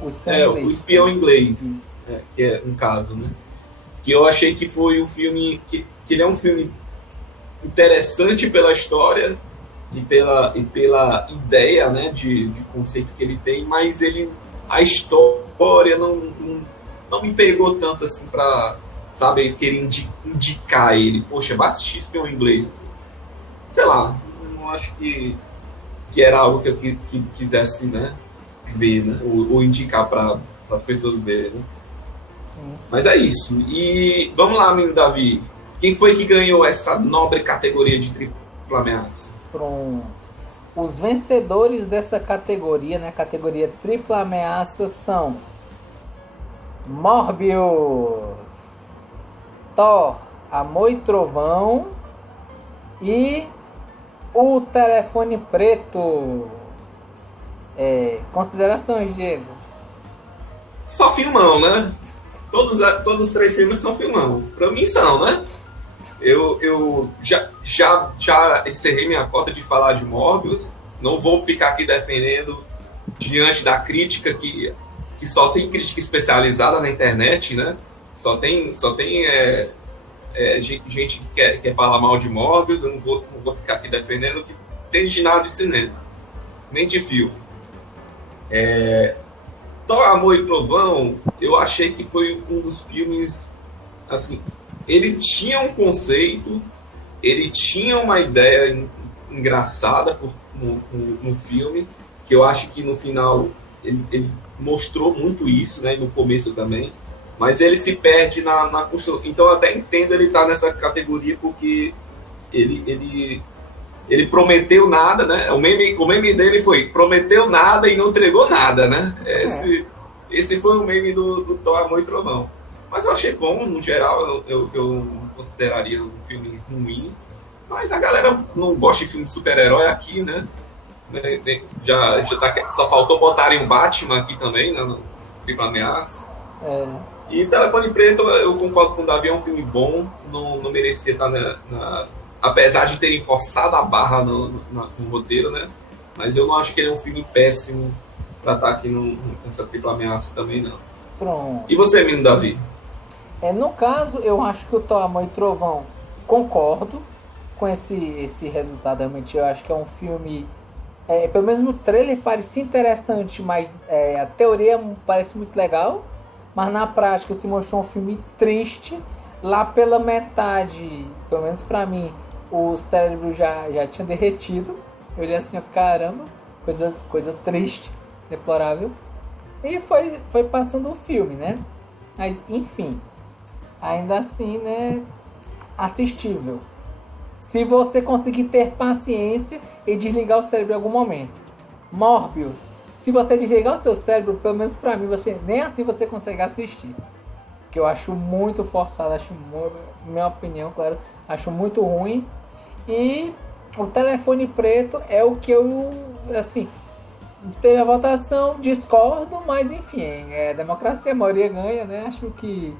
O Espião Inglês, que é um caso, né? Que eu achei que foi um filme que ele é um filme interessante pela história e pela ideia, né, de conceito que ele tem, mas a história não me pegou tanto assim pra, sabe, querer indicar ele. Poxa, vai assistir Espião Inglês. Sei lá, não acho que era algo que eu quisesse, né, ver, né, ou indicar para as pessoas verem, né? Sim. Mas é isso. E vamos lá, menino Davi. Quem foi que ganhou essa nobre categoria de tripla ameaça? Pronto. Os vencedores dessa categoria, né, categoria tripla ameaça, são Morbius, Thor, Amor e Trovão e O Telefone Preto. Considerações, Diego? Só filmão, né? Todos os três filmes são filmão. Pra mim são, né? Eu já encerrei minha cota de falar de Morbius. Não vou ficar aqui defendendo diante da crítica que só tem crítica especializada na internet, né? Só tem gente que quer falar mal de Morbius. Eu não vou ficar aqui defendendo que tem de nada de cinema, nem de filme. Thor, Amor e Trovão, eu achei que foi um dos filmes, assim, ele tinha um conceito, ele tinha uma ideia engraçada no filme, que eu acho que no final ele mostrou muito isso, né, no começo também, mas ele se perde na construção. Então eu até entendo ele estar nessa categoria, porque ele prometeu nada, né? O meme dele foi prometeu nada e não entregou nada, né? Esse foi o meme do Thor, Amor e Trovão. Mas eu achei bom, no geral, eu consideraria um filme ruim. Mas a galera não gosta de filme de super-herói aqui, né? Já só faltou botarem um Batman aqui também, né? No Tripla Ameaça. E Telefone Preto, eu concordo com o Davi, é um filme bom, não merecia estar apesar de terem forçado a barra no roteiro, né? Mas eu não acho que ele é um filme péssimo. pra estar aqui nessa tripla ameaça também, não. Pronto. E você, menino Davi? No caso, eu acho que o Thor, Amor e Trovão, concordo com esse resultado. Realmente, eu acho que é um filme. Pelo menos no trailer parecia interessante, mas a teoria parece muito legal. Mas na prática se mostrou um filme triste. Lá pela metade, pelo menos pra mim, o cérebro já tinha derretido. Eu olhei assim, caramba, coisa triste, deplorável. E foi passando o filme, né? Mas, enfim, ainda assim, né? Assistível. Se você conseguir ter paciência e desligar o cérebro em algum momento. Morbius. Se você desligar o seu cérebro, pelo menos pra mim, nem assim você consegue assistir. Que eu acho muito forçado, minha opinião, claro, acho muito ruim. E o Telefone Preto é o que eu, assim, teve a votação, discordo, mas enfim, democracia, a maioria ganha, né? Acho que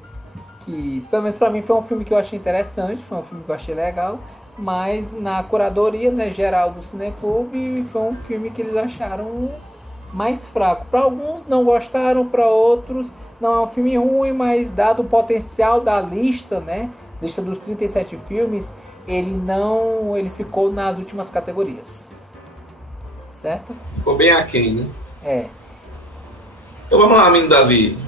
pelo menos pra mim foi um filme que eu achei interessante, foi um filme que eu achei legal, mas na curadoria, né, geral do Cineclube foi um filme que eles acharam mais fraco. Para alguns não gostaram, para outros não é um filme ruim, mas dado o potencial da lista, né, lista dos 37 filmes, ele ficou nas últimas categorias. Certo? Ficou bem aquém, né? É. Então vamos lá, menino Davi.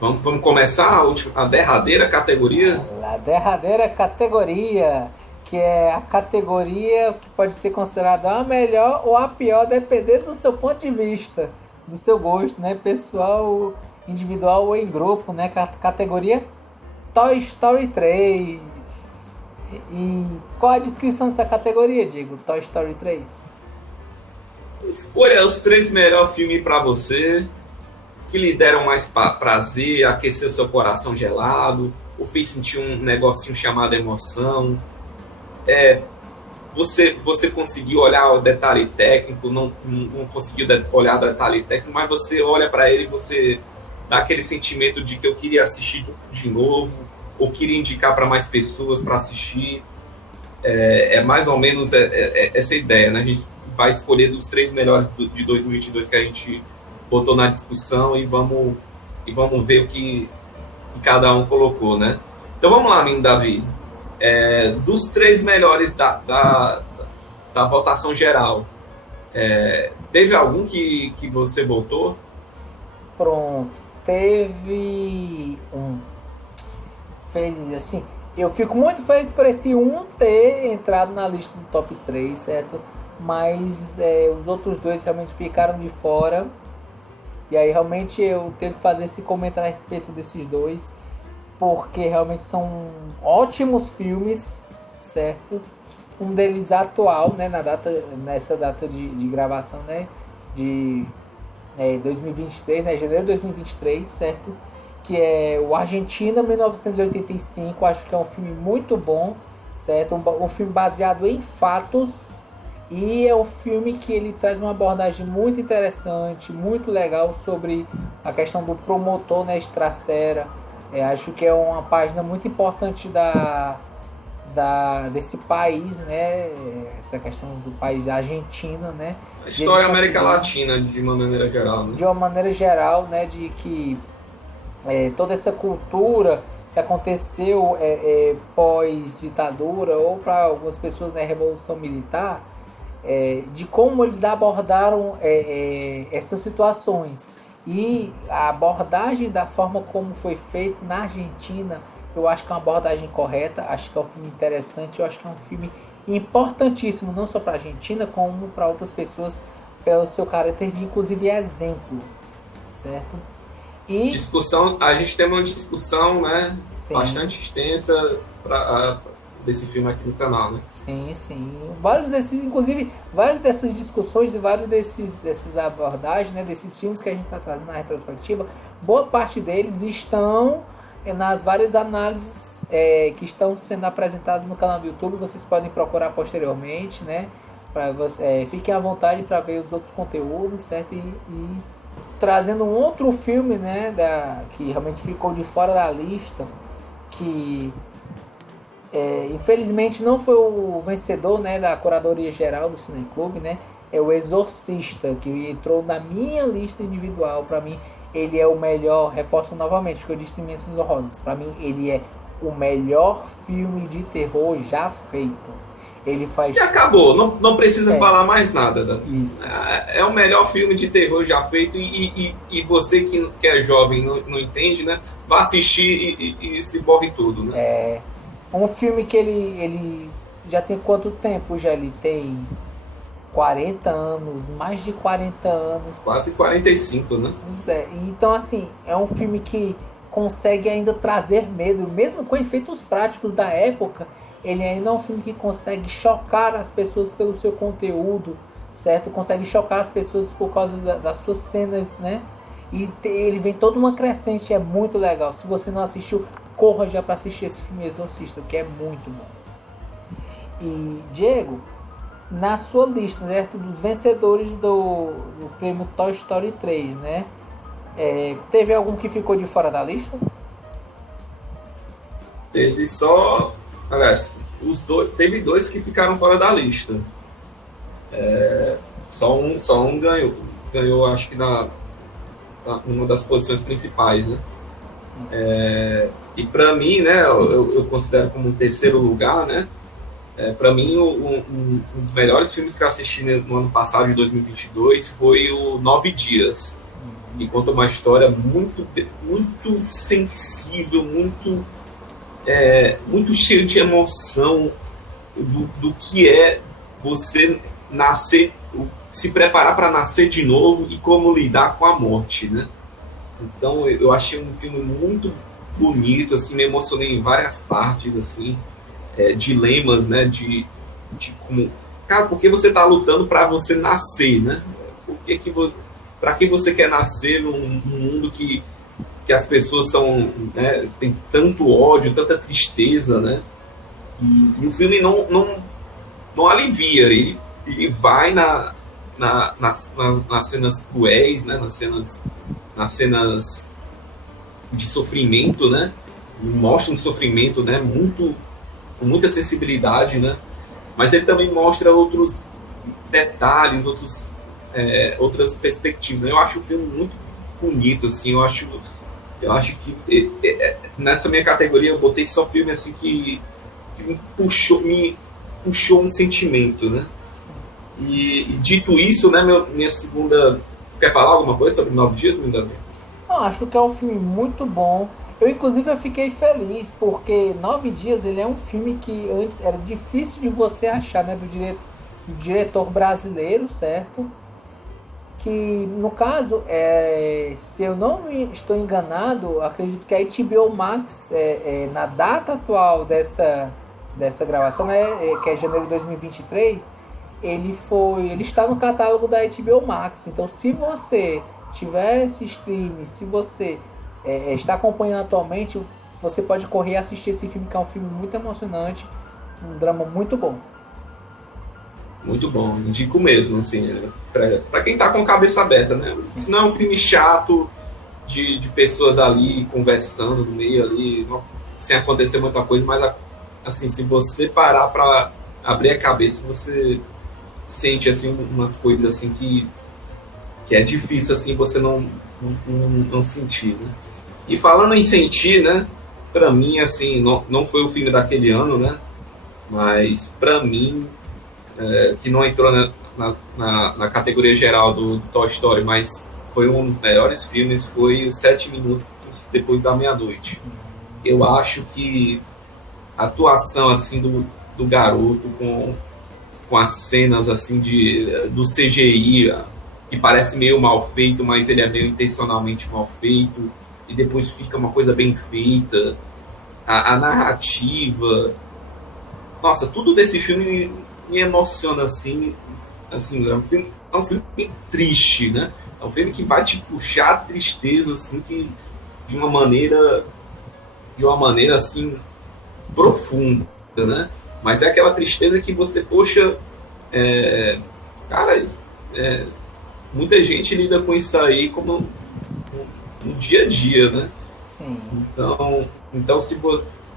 Vamos começar a derradeira categoria. A derradeira categoria, que é a categoria que pode ser considerada a melhor ou a pior, dependendo do seu ponto de vista, do seu gosto, né? Pessoal, individual ou em grupo, né? Categoria Toy Story 3. E qual a descrição dessa categoria, Diego? Toy Story 3. Escolha os 3 melhores filmes para você, que lhe deram mais prazer, aqueceu seu coração gelado, ou fez sentir um negocinho chamado emoção. Você conseguiu olhar o detalhe técnico, não conseguiu olhar o detalhe técnico, mas você olha para ele e você dá aquele sentimento de que eu queria assistir de novo, ou queria indicar para mais pessoas para assistir. Mais ou menos essa ideia, né? A gente vai escolher dos 3 melhores de 2022 que a gente botou na discussão e vamos ver o que cada um colocou, né? Então vamos lá, menino Davi. Dos 3 melhores da votação geral, teve algum que você votou? Pronto. Teve um. Feliz, assim. Eu fico muito feliz por esse um ter entrado na lista do top 3, certo? Mas os outros 2 realmente ficaram de fora. E aí realmente eu tenho que fazer esse comentário a respeito desses 2. Porque realmente são ótimos filmes, certo? Um deles atual, né? Nessa data de gravação, né? De 2023, né? Janeiro de 2023, certo? Que é o Argentina 1985. Acho que é um filme muito bom, certo? Um filme baseado em fatos. E é um filme que ele traz uma abordagem muito interessante, muito legal sobre a questão do promotor, né, Estracera. Acho que é uma página muito importante desse país, né? Essa questão do país da Argentina, né? A história América Latina, de uma maneira geral, né? De uma maneira geral, né? De que toda essa cultura que aconteceu pós-ditadura, ou para algumas pessoas, né, Revolução Militar, de como eles abordaram essas situações. E a abordagem da forma como foi feito na Argentina, eu acho que é uma abordagem correta, acho que é um filme interessante, eu acho que é um filme importantíssimo, não só para a Argentina, como para outras pessoas, pelo seu caráter de, inclusive, exemplo, certo? E discussão, a gente tem uma discussão, né, bastante extensa desse filme aqui no canal, né? Sim. Várias dessas discussões e dessas abordagens, né, desses filmes que a gente está trazendo na retrospectiva, boa parte deles estão nas várias análises que estão sendo apresentadas no canal do YouTube. Vocês podem procurar posteriormente, né? Fiquem à vontade para ver os outros conteúdos, certo? E trazendo um outro filme, né, que realmente ficou de fora da lista, que infelizmente não foi o vencedor, né, da curadoria geral do Cineclube, né? é O Exorcista, que entrou na minha lista individual. Pra mim, ele é o melhor, reforço novamente o que eu disse em Menções Honrosas, pra mim ele é o melhor filme de terror já feito. Ele faz... E acabou, não precisa É. falar mais nada. Isso. É o melhor filme de terror já feito e você que é jovem não entende, né? Vai assistir e se morre tudo, né? É um filme que ele já tem quanto tempo já? Ele tem 40 anos, mais de 40 anos. Quase 45, né? Pois é. Então, assim, é um filme que consegue ainda trazer medo, mesmo com efeitos práticos da época. Ele ainda é um filme que consegue chocar as pessoas pelo seu conteúdo, certo? Consegue chocar as pessoas por causa das suas cenas, né? E ele vem toda uma crescente, é muito legal. Se você não assistiu, corra já para assistir esse filme Exorcista, que é muito bom. E, Diego, na sua lista, certo? Dos vencedores do prêmio Toy Story 3, né? Teve algum que ficou de fora da lista? Teve só. Aliás, teve dois que ficaram fora da lista. Só um ganhou. Ganhou, acho que uma das posições principais, né? E para mim, né, eu considero como um terceiro lugar, né? Para mim, um dos melhores filmes que eu assisti no ano passado, de 2022, foi o 9 Dias. E conta uma história muito, muito sensível, muito cheio de emoção do que é você nascer, se preparar para nascer de novo e como lidar com a morte, né? Então eu achei um filme muito bonito, assim, me emocionei em várias partes, assim, dilemas, né, de como, cara, por que você tá lutando para você nascer, né? Para que você quer nascer num mundo que as pessoas são, né, tem tanto ódio, tanta tristeza, né? E o filme não alivia, ele vai nas cenas cruéis, né? Nas cenas de sofrimento, né? Mostra um sofrimento, né? Com muita sensibilidade, né? Mas ele também mostra outros detalhes, outras perspectivas, né? Eu acho o filme muito bonito, assim. Eu acho que nessa minha categoria eu botei só filme assim que me puxou um sentimento, né? E dito isso, né, minha segunda... Quer falar alguma coisa sobre 9 Dias, meu Davi? Eu acho que é um filme muito bom. Eu fiquei feliz porque 9 Dias ele é um filme que antes era difícil de você achar, né, do diretor brasileiro, certo? Que no caso, se eu não estou enganado, acredito que a HBO Max, na data atual dessa gravação, né, que é janeiro de 2023, ele está no catálogo da HBO Max. Então, se você tiver esse stream, se você está acompanhando atualmente, você pode correr e assistir esse filme, que é um filme muito emocionante, um drama muito bom. Muito bom, indico mesmo, assim, pra quem tá com a cabeça aberta, né? Se não é um filme chato de pessoas ali conversando no meio ali, sem acontecer muita coisa, mas assim, se você parar pra abrir a cabeça, você sente assim umas coisas assim que é difícil assim você não sentir, né? E falando em sentir, né? Pra mim, assim, não foi o filme daquele ano, né? Mas pra mim, que não entrou na categoria geral do Toy Story, mas foi um dos melhores filmes, foi 7 Minutos Depois da Meia-Noite. Eu acho que a atuação assim do garoto com as cenas assim do CGI, que parece meio mal feito, mas ele é meio intencionalmente mal feito, e depois fica uma coisa bem feita, a narrativa, nossa, tudo desse filme me emociona assim, é um filme triste, né? É um filme que vai te puxar a tristeza assim, que de uma maneira assim profunda, né? Mas é aquela tristeza que você, poxa, cara, muita gente lida com isso aí como no dia a dia, né? Sim. Então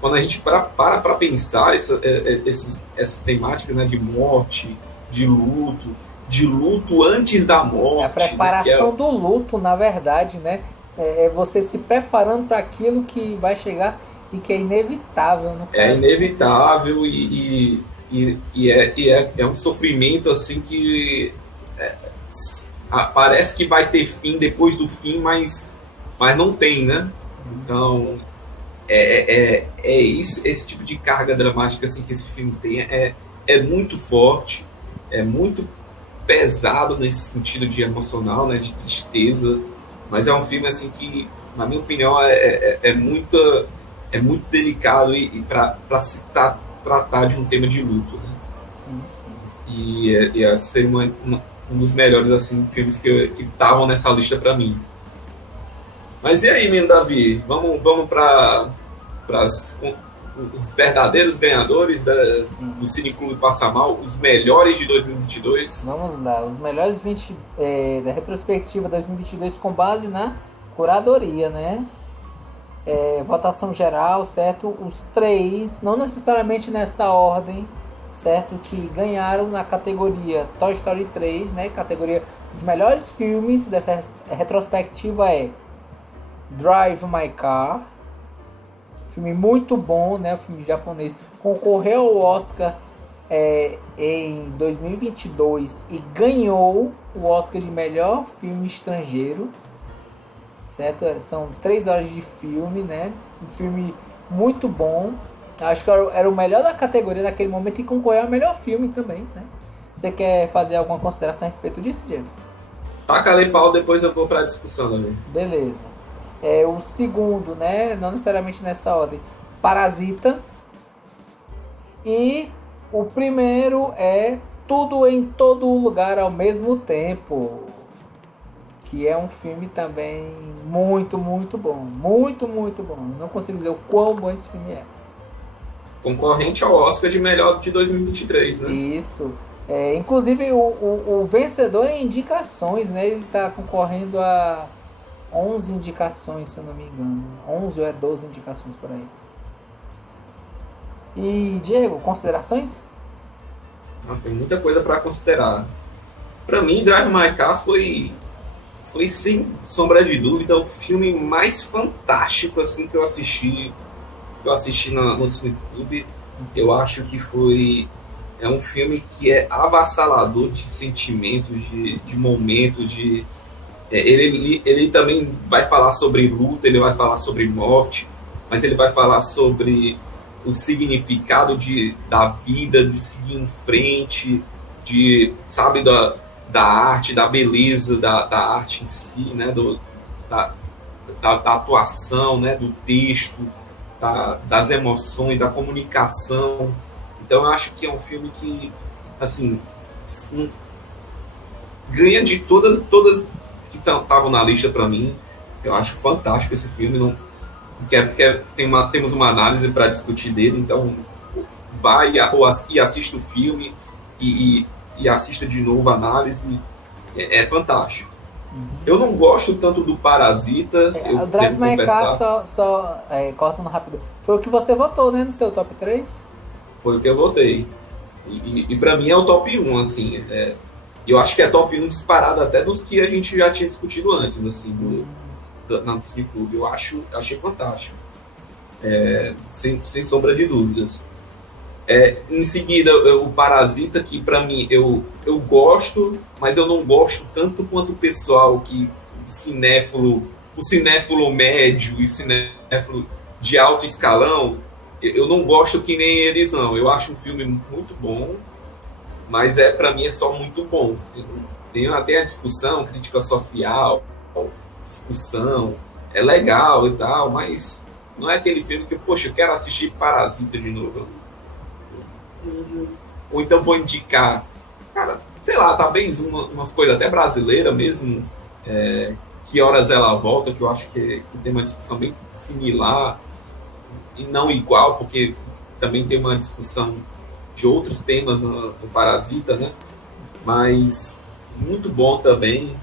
quando a gente para pensar essas temáticas, né, de morte, de luto, de luto antes da morte. É a preparação do luto, na verdade, né? É você se preparando para aquilo que vai chegar e que é inevitável, no caso. É inevitável é um sofrimento assim que parece que vai ter fim depois do fim, mas não tem, né? Então esse tipo de carga dramática assim, que esse filme tem é muito forte, é muito pesado nesse sentido de emocional, né, de tristeza, mas é um filme assim que, na minha opinião, é muito delicado e para se tratar de um tema de luto, né? Sim, sim. E ser um dos melhores assim filmes que estavam nessa lista para mim. Mas e aí, menino Davi? Vamos para os verdadeiros ganhadores do Cineclube Passa Mal, os melhores de 2022. Vamos lá, os melhores 20 da retrospectiva 2022 com base na curadoria, né? Votação geral, certo? Os 3, não necessariamente nessa ordem, certo? Que ganharam na categoria Toy Story 3, né? Categoria dos melhores filmes dessa retrospectiva é Drive My Car, filme muito bom, né? O filme japonês concorreu ao Oscar em 2022 e ganhou o Oscar de melhor filme estrangeiro, certo? São 3 horas de filme, né? Um filme muito bom. Acho que era o melhor da categoria naquele momento e concorreu ao melhor filme também, né? Você quer fazer alguma consideração a respeito disso, Diego? Taca-lhe pau, depois eu vou para a discussão também. Beleza. O segundo, né? Não necessariamente nessa ordem, Parasita. E o primeiro é Tudo em Todo Lugar ao Mesmo Tempo, que é um filme também muito, muito bom. Muito, muito bom. Eu não consigo dizer o quão bom esse filme é. Concorrente ao Oscar de melhor de 2023, né? Isso. Inclusive, o vencedor em indicações, né? Ele está concorrendo a 11 indicações, se eu não me engano. 11 ou 12 indicações por aí. E, Diego, considerações? Tem muita coisa para considerar. Para mim, Drive My Car foi sem sombra de dúvida o filme mais fantástico assim que eu assisti no Cineclube. Eu acho que é um filme que é avassalador de sentimentos, de momentos, ele também vai falar sobre luta, ele vai falar sobre morte, mas ele vai falar sobre o significado da vida, de seguir em frente, sabe, da arte, da beleza da arte em si, né, da atuação, né, do texto, das emoções, da comunicação. Então eu acho que é um filme que, assim, ganha de todas que estavam na lista para mim. Eu acho fantástico esse filme. Temos uma análise para discutir dele, então vai e assista o filme e assista de novo a análise. É fantástico. Eu não gosto tanto do Parasita. O Drive My Car, só cortando rápido, foi o que você votou, né, no seu top 3? Foi o que eu votei. E pra mim é o top 1, assim. Eu acho que é top 1 disparado até dos que a gente já tinha discutido antes, assim, no Cineclube. Achei fantástico. Sem sombra de dúvidas. Em seguida, o Parasita, que pra mim eu gosto, mas eu não gosto tanto quanto o pessoal o cinéfilo médio e o cinéfilo de alto escalão. Eu não gosto que nem eles, não. Eu acho um filme muito bom, mas pra mim é só muito bom. Tem até a discussão, crítica social, discussão, é legal e tal, mas não é aquele filme que, poxa, eu quero assistir Parasita de novo. Ou então vou indicar, cara, sei lá, talvez umas coisas até brasileiras mesmo, Que Horas Ela Volta, que eu acho que tem uma discussão bem similar, e não igual, porque também tem uma discussão de outros temas no Parasita, né? Mas muito bom também.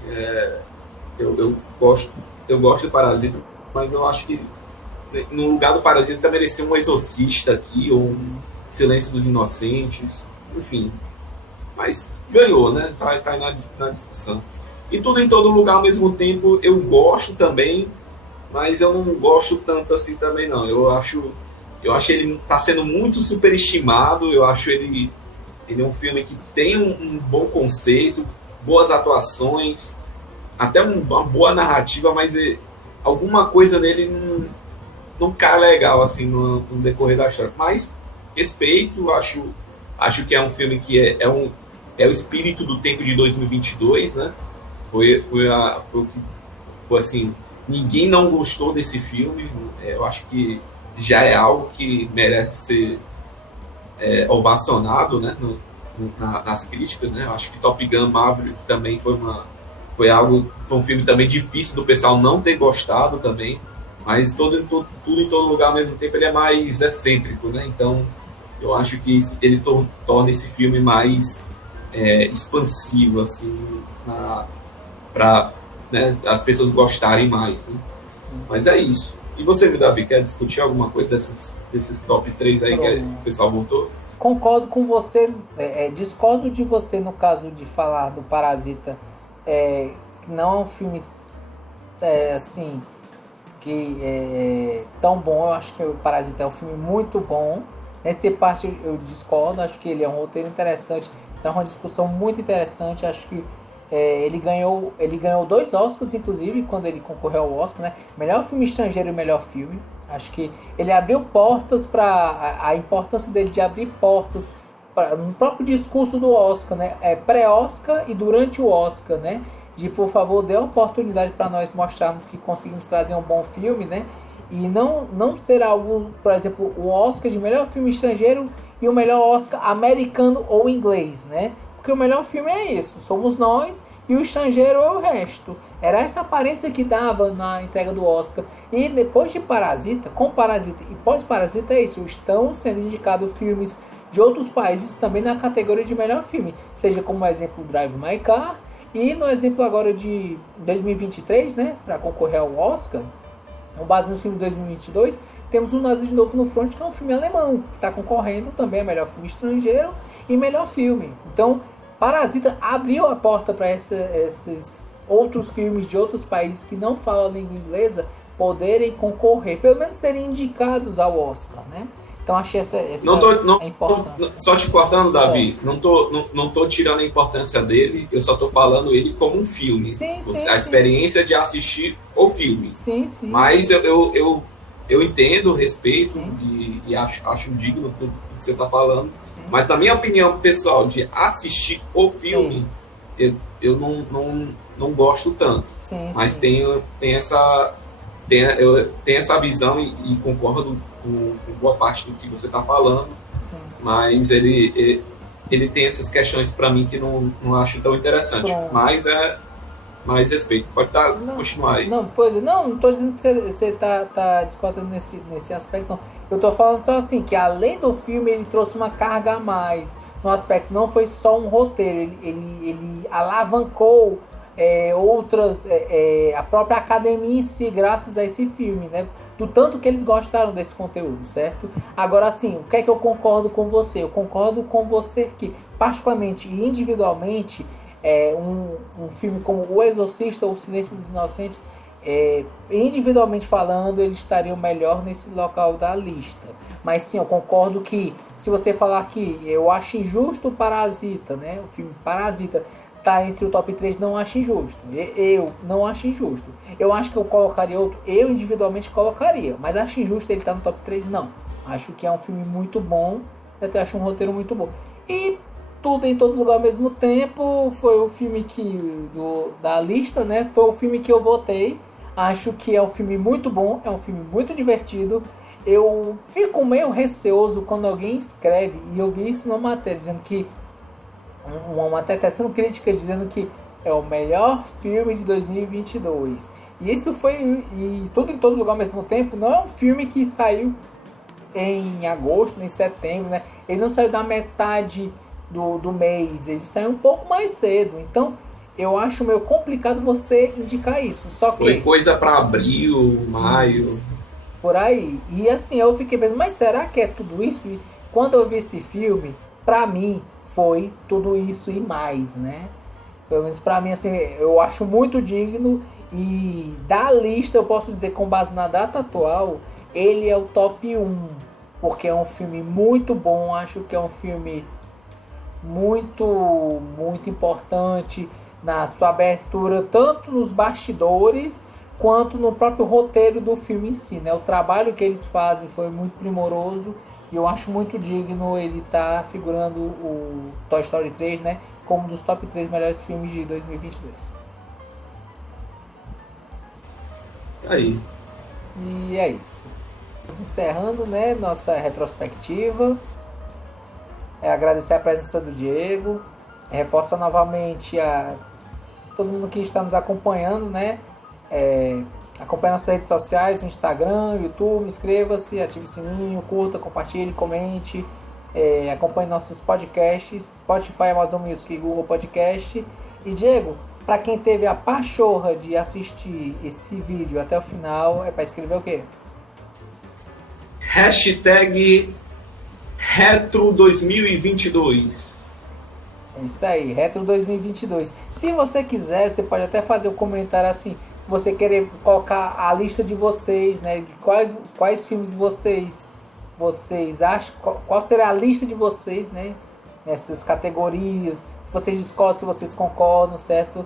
Eu gosto do Parasita, mas eu acho que no lugar do Parasita merecia um Exorcista aqui, ou um Silêncio dos Inocentes, enfim. Mas ganhou, né? Tá aí na discussão. E Tudo em Todo Lugar ao mesmo tempo, eu gosto também, mas eu não gosto tanto assim também não. Eu acho ele tá sendo muito superestimado. Eu acho ele é um filme que tem um bom conceito, boas atuações, até uma boa narrativa, mas alguma coisa nele não cai legal assim no decorrer da história. Mas respeito, acho que é um filme que é o espírito do tempo de 2022, né? Foi o que foi assim, ninguém não gostou desse filme. Eu acho que já é algo que merece ser ovacionado, né, nas críticas, né? Eu acho que Top Gun Maverick também foi um filme também difícil do pessoal não ter gostado também, mas tudo em todo lugar ao mesmo tempo ele é mais excêntrico, né? Então eu acho que ele torna esse filme mais expansivo assim, para, né, as pessoas gostarem mais, né? Mas é isso. E você, Davi, quer discutir alguma coisa desses top 3 aí que o pessoal voltou? Concordo com você, discordo de você no caso de falar do Parasita, que não é um filme assim, que é tão bom. Eu acho que o Parasita é um filme muito bom. Nessa parte eu discordo, acho que ele é um roteiro interessante, é uma discussão muito interessante. Acho que ele ganhou 2 Oscars, inclusive, quando ele concorreu ao Oscar, né? Melhor filme estrangeiro e melhor filme. Acho que ele abriu portas para a importância dele de abrir portas no próprio discurso do Oscar, né? Pré-Oscar e durante o Oscar, né? De, por favor, dê oportunidade para nós mostrarmos que conseguimos trazer um bom filme, né? E não ser algo, por exemplo, o Oscar de melhor filme estrangeiro e o melhor Oscar americano ou inglês, né? Porque o melhor filme é isso, somos nós, e o estrangeiro é o resto. Era essa aparência que dava na entrega do Oscar. E depois de Parasita, com Parasita e pós-Parasita é isso, estão sendo indicados filmes de outros países também na categoria de melhor filme. Seja como exemplo Drive My Car, e no exemplo agora de 2023, né, para concorrer ao Oscar, com base nos filmes de 2022, temos o Nada de Novo no Front, que é um filme alemão, que está concorrendo também a melhor filme estrangeiro e melhor filme. Então, Parasita abriu a porta para esses outros filmes de outros países que não falam a língua inglesa poderem concorrer, pelo menos serem indicados ao Oscar, né? Então achei essa a importância. Só te cortando, Davi, não tô tirando a importância dele, eu tô falando ele como um filme. Sim, a experiência de assistir o filme. Sim. Mas eu entendo, respeito e acho digno do que você está falando. Sim. Mas na minha opinião pessoal de assistir o filme, eu não gosto tanto. Mas tenho essa visão e concordo com boa parte do que você está falando. Sim. Mas ele tem essas questões para mim que não acho tão interessante. Pronto. Mas mais respeito. Pode continuar aí. Não estou dizendo que você tá discordando nesse aspecto, não. Eu estou falando só assim, que além do filme ele trouxe uma carga a mais no aspecto, não foi só um roteiro, ele alavancou a própria academia em si, graças a esse filme, né? Do tanto que eles gostaram desse conteúdo, certo? Agora, assim, o que é que eu concordo com você? Eu concordo com você que, particularmente e individualmente, um filme como O Exorcista ou O Silêncio dos Inocentes, individualmente falando, eles estariam melhor nesse local da lista. Mas sim, eu concordo que, se você falar que eu acho injusto o Parasita, né? O filme Parasita tá entre o top 3, não acho injusto. Eu não acho injusto. Eu acho que eu colocaria outro, eu individualmente colocaria, mas acho injusto ele estar no top 3, não. Acho que é um filme muito bom, até acho um roteiro muito bom. E Tudo em Todo Lugar ao Mesmo Tempo foi o filme da lista, né? Foi o filme que eu votei. Acho que é um filme muito bom, é um filme muito divertido. Eu fico meio receoso quando alguém escreve, e eu vi isso na matéria, dizendo que uma matéria tecendo críticas dizendo que é o melhor filme de 2022. E isso e Tudo em Todo Lugar ao Mesmo Tempo não é um filme que saiu em agosto, nem setembro, né? Ele não saiu da metade do mês, ele saiu um pouco mais cedo. Então, eu acho meio complicado você indicar isso. Só que foi coisa para abril, maio. Por aí. E assim, eu fiquei pensando, mas será que é tudo isso? E quando eu vi esse filme, pra mim, foi tudo isso e mais, né? Pelo menos pra mim, assim, eu acho muito digno. E da lista, eu posso dizer, com base na data atual, ele é o top 1. Porque é um filme muito bom, acho que é um filme muito importante na sua abertura, tanto nos bastidores quanto no próprio roteiro do filme em si, né? O trabalho que eles fazem foi muito primoroso e eu acho muito digno ele estar figurando o Toy Story 3, né, como um dos top 3 melhores filmes de 2022. Aí. E é isso. Encerrando, né, nossa retrospectiva. Agradecer a presença do Diego. Reforça novamente a todo mundo que está nos acompanhando, né? Acompanhe nossas redes sociais, no Instagram, YouTube, inscreva-se, ative o sininho, curta, compartilhe, comente. Acompanhe nossos podcasts, Spotify, Amazon Music e Google Podcast. E Diego, para quem teve a pachorra de assistir esse vídeo até o final, é para escrever o quê? Hashtag Retro 2022. É isso aí, Retro 2022. Se você quiser, você pode até fazer um comentário assim, você querer colocar a lista de vocês, né, de quais filmes vocês acham, qual será a lista de vocês, né, nessas categorias, se vocês discordam, se vocês concordam, certo?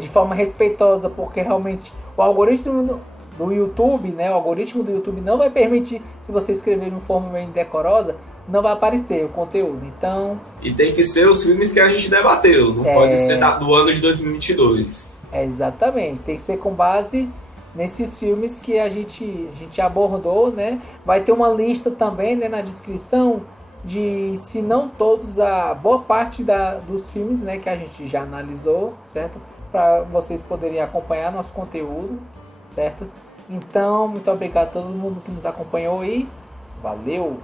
De forma respeitosa, porque realmente o algoritmo do YouTube, né, o algoritmo do YouTube não vai permitir, se você escrever de uma forma meio indecorosa, não vai aparecer o conteúdo, então... E tem que ser os filmes que a gente debateu, não pode ser do ano de 2022. Exatamente, tem que ser com base nesses filmes que a gente abordou, né? Vai ter uma lista também, né, na descrição de, se não todos, a boa parte dos filmes, né, que a gente já analisou, certo? Para vocês poderem acompanhar nosso conteúdo, certo? Então, muito obrigado a todo mundo que nos acompanhou e valeu!